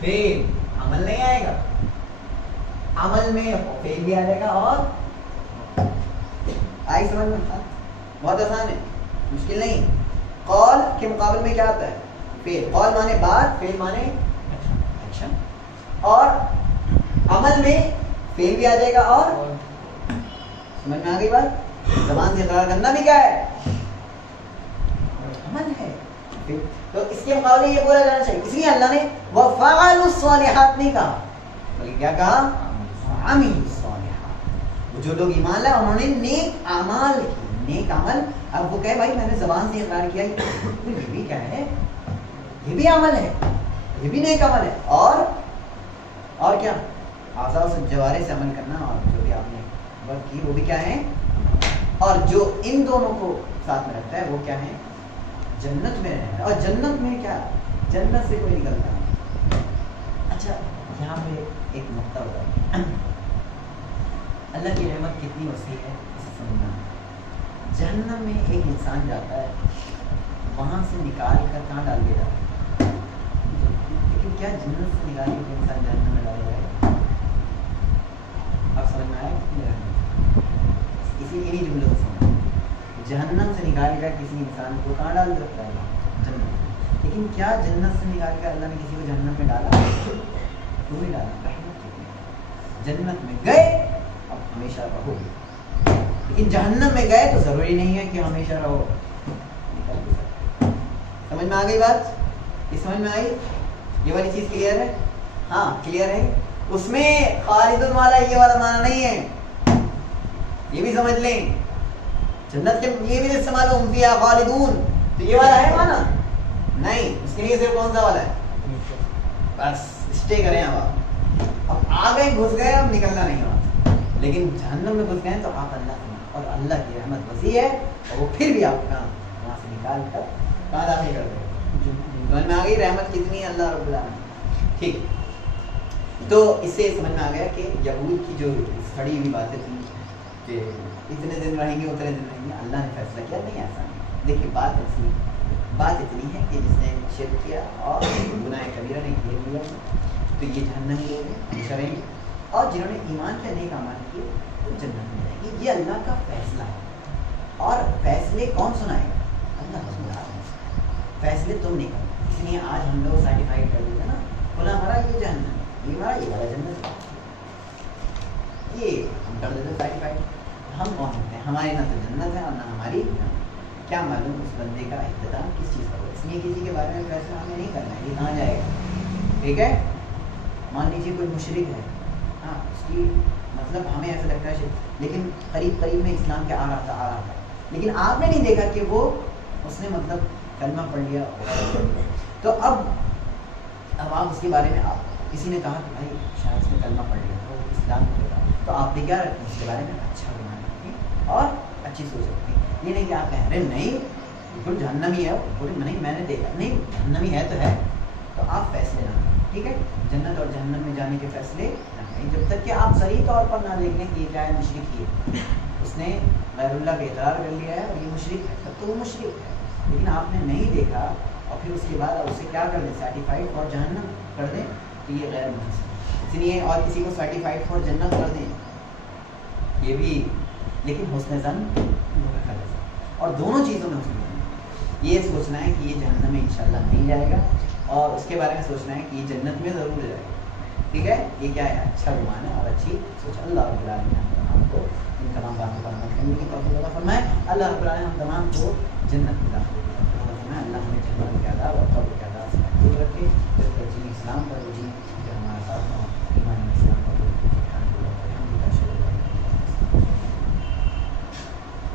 فعل، عمل نہیں آئے گا. عمل میں فعل بھی آ جائے گا اور آئی سمجھ میں؟ بہت آسان ہے، مشکل نہیں. قول کے مقابلے میں کیا آتا ہے؟ فعل. قول مانے بات، فعل مانے ایکشن. اور عمل میں فعل بھی آ جائے گا اور سمجھ میں آ گئی بات؟ زبان سے اقرار کرنا بھی کیا ہے؟ عمل ہے. تو اس کے مقابلے یہ بولا جانا چاہیے. اس لیے اللہ نے وَفَعَلُوا الصَّالِحَاتِ نہیں کہا، بلکہ کیا کہا؟ وَعَمِلُوا الصَّالِحَاتِ. جو لوگ ایمان لائے انہوں نے نیک اعمال کی. نیک عمل. اب وہ کہے بھائی میں نے زبان سے اقرار کیا، یہ بھی کیا ہے؟ یہ بھی عمل ہے، یہ بھی نیک عمل ہے. اور کیا؟ اعضاء سے، جوارح سے عمل کرنا، اور جو بھی آپ نے ورک کی وہ بھی کیا ہے؟ اور جو ان دونوں کو ساتھ میں رکھتا ہے وہ کیا ہے؟ جنت میں رہنا ہے. اور جنت میں کیا؟ جنت سے کوئی نکلتا نہیں. اچھا یہاں پہ ایک نقطہ ہوتا ہے، اللہ کی رحمت کتنی وسیع ہے اسے سمجھنا. جہنم میں ایک انسان جاتا ہے، وہاں سے نکال کر کہاں ڈال دیا جاتا ہے؟ لیکن کیا جنت سے نکال کے انسان جہنم میں ڈالا جائے؟ اب سمجھ میں آیا؟ اسی انہی جملوں سے سمجھ. جہنم سے نکال کر کسی انسان کو کہاں ڈال سکتا ہے؟ جنت. لیکن کیا جنت سے نکال کر اللہ نے کسی کو جہنم میں ڈالا؟ کیوں نہیں ڈالا؟ رحمت کی. جنت میں گئے اب ہمیشہ رہو، لیکن جہنم میں گئے تو ضروری نہیں ہے کہ ہمیشہ رہو. سمجھ میں آ گئی بات؟ یہ سمجھ میں آئی؟ یہ والی چیز کلیئر ہے؟ ہاں کلیئر ہے. اس میں خالدون والا یہ والا معنی نہیں ہے، یہ بھی سمجھ لیں. جنت کے یہ بھی استعمال ہو فیہا خالدون، تو یہ والا ہے معنی نہیں. اس کے لیے صرف کون سا والا ہے؟ بس اسٹے کریں. اب آ گئے، گھس گئے، اب نکلنا نہیں ہوا. لیکن جہنم میں گھس گئے تو آپ اللہ سے، اور اللہ کی رحمت وسیع ہے، اور وہ پھر بھی آپ کا وہاں سے نکال کر کہاں داخل کر دے. سمجھ میں آ گئی رحمت کتنی ہے اللہ رب العالمین. ٹھیک. تو اس سے سمجھ میں آ گیا کہ یہود کی جو کھڑی ہوئی باتیں تھیں کہ اتنے دن رہیں گے اتنے دن رہیں گے، اللہ نے فیصلہ کیا نہیں ایسا نہیں. دیکھیے بات اتنی ہے کہ جس نے شرک کیا اور گناہ کبیرہ نے گھیر لیا تو یہ جہنم میں ہمیشہ رہیں گے، اور جنہوں نے ایمان کے نیک اعمال کیے وہ جنت میں رہیں گے. یہ اللہ کا فیصلہ ہے. اور فیصلے کون سنائے گا؟ اللہ رب العالمین. فیصلے تم نہیں کرو. اس لیے آج ہم لوگ سرٹیفائڈ کر دیتے ہیں نا، بولا ہمارا یہ جہنم، یہ ہمارا یہ والا جنت، یہ ہم کر دیتے سرٹیفائڈ. ہم کون ہوتے ہیں؟ ہماری نہ تو جنت ہے اور نہ ہماری. کیا معلوم اس بندے کا اختتام کس چیز کا ہو. اس لیے کسی کے بارے میں فیصلہ ہمیں نہیں کرنا ہے، یہ کہاں جائے گا. ٹھیک ہے. مان لیجیے کوئی مشرک ہے، ہاں اس کی مطلب ہمیں ایسا لگتا ہے لیکن قریب میں اسلام کے آ رہا تھا، لیکن آپ نے نہیں دیکھا کہ وہ اس نے مطلب کلمہ پڑھ لیا. تو اب آپ اس کے بارے میں، آپ کسی نے کہا کہ بھائی شاید اس نے کلمہ پڑھ لیا تو اسلام کو دیکھا، تو آپ بھی کیا رکھیں اس کے بارے میں اچھا گمان رکھیں اور اچھی سوچ رکھیں. یہ نہیں کہ آپ کہہ رہے نہیں بالکل جہنمی ہے، بولے نہیں میں نے دیکھا، نہیں جہنمی ہے تو ہے، تو آپ فیصلے نہ کریں. ٹھیک ہے. جنت اور جہنم میں جانے کے فیصلے نہ کریں جب تک کہ آپ صریح طور پر نہ دیکھ لیں کہ یہ کیا ہے, مشرک ہی ہے, اس نے غیر اللہ کا اقرار کر لیا ہے اور یہ مشرک ہے, تب تو وہ مشرک ہے. لیکن آپ نے نہیں دیکھا اور پھر اس کے بعد آپ اسے کیا کر دیں, سرٹیفائڈ فار جہنم کر دیں, تو یہ غیر محسن. اس لیے اور کسی کو سرٹیفائڈ فار جنت کر دیں یہ بھی, لیکن حسن ظن رکھا جائے. اور دونوں چیزوں میں حسن ظن, یہ سوچنا ہے کہ یہ جہنم میں انشاءاللہ نہیں جائے گا, اور اس کے بارے میں سوچنا ہے کہ یہ جنت میں ضرور جائے گا. ٹھیک ہے, یہ کیا ہے, اچھا گمان ہے اور اچھی سوچ. اللہ رب العالمین ہم تمام کو ان تمام باتوں پر عمل کرنے کی توفیق عطا فرمائے. اللہ رب العالمین ہم تمام کو جنت میں داخل کرنے کی توفیق عطا فرمائے. اللہ ہمیں جنت کے آداب اور قبر کے آداب سے محفوظ رکھے, اسلام پر رجی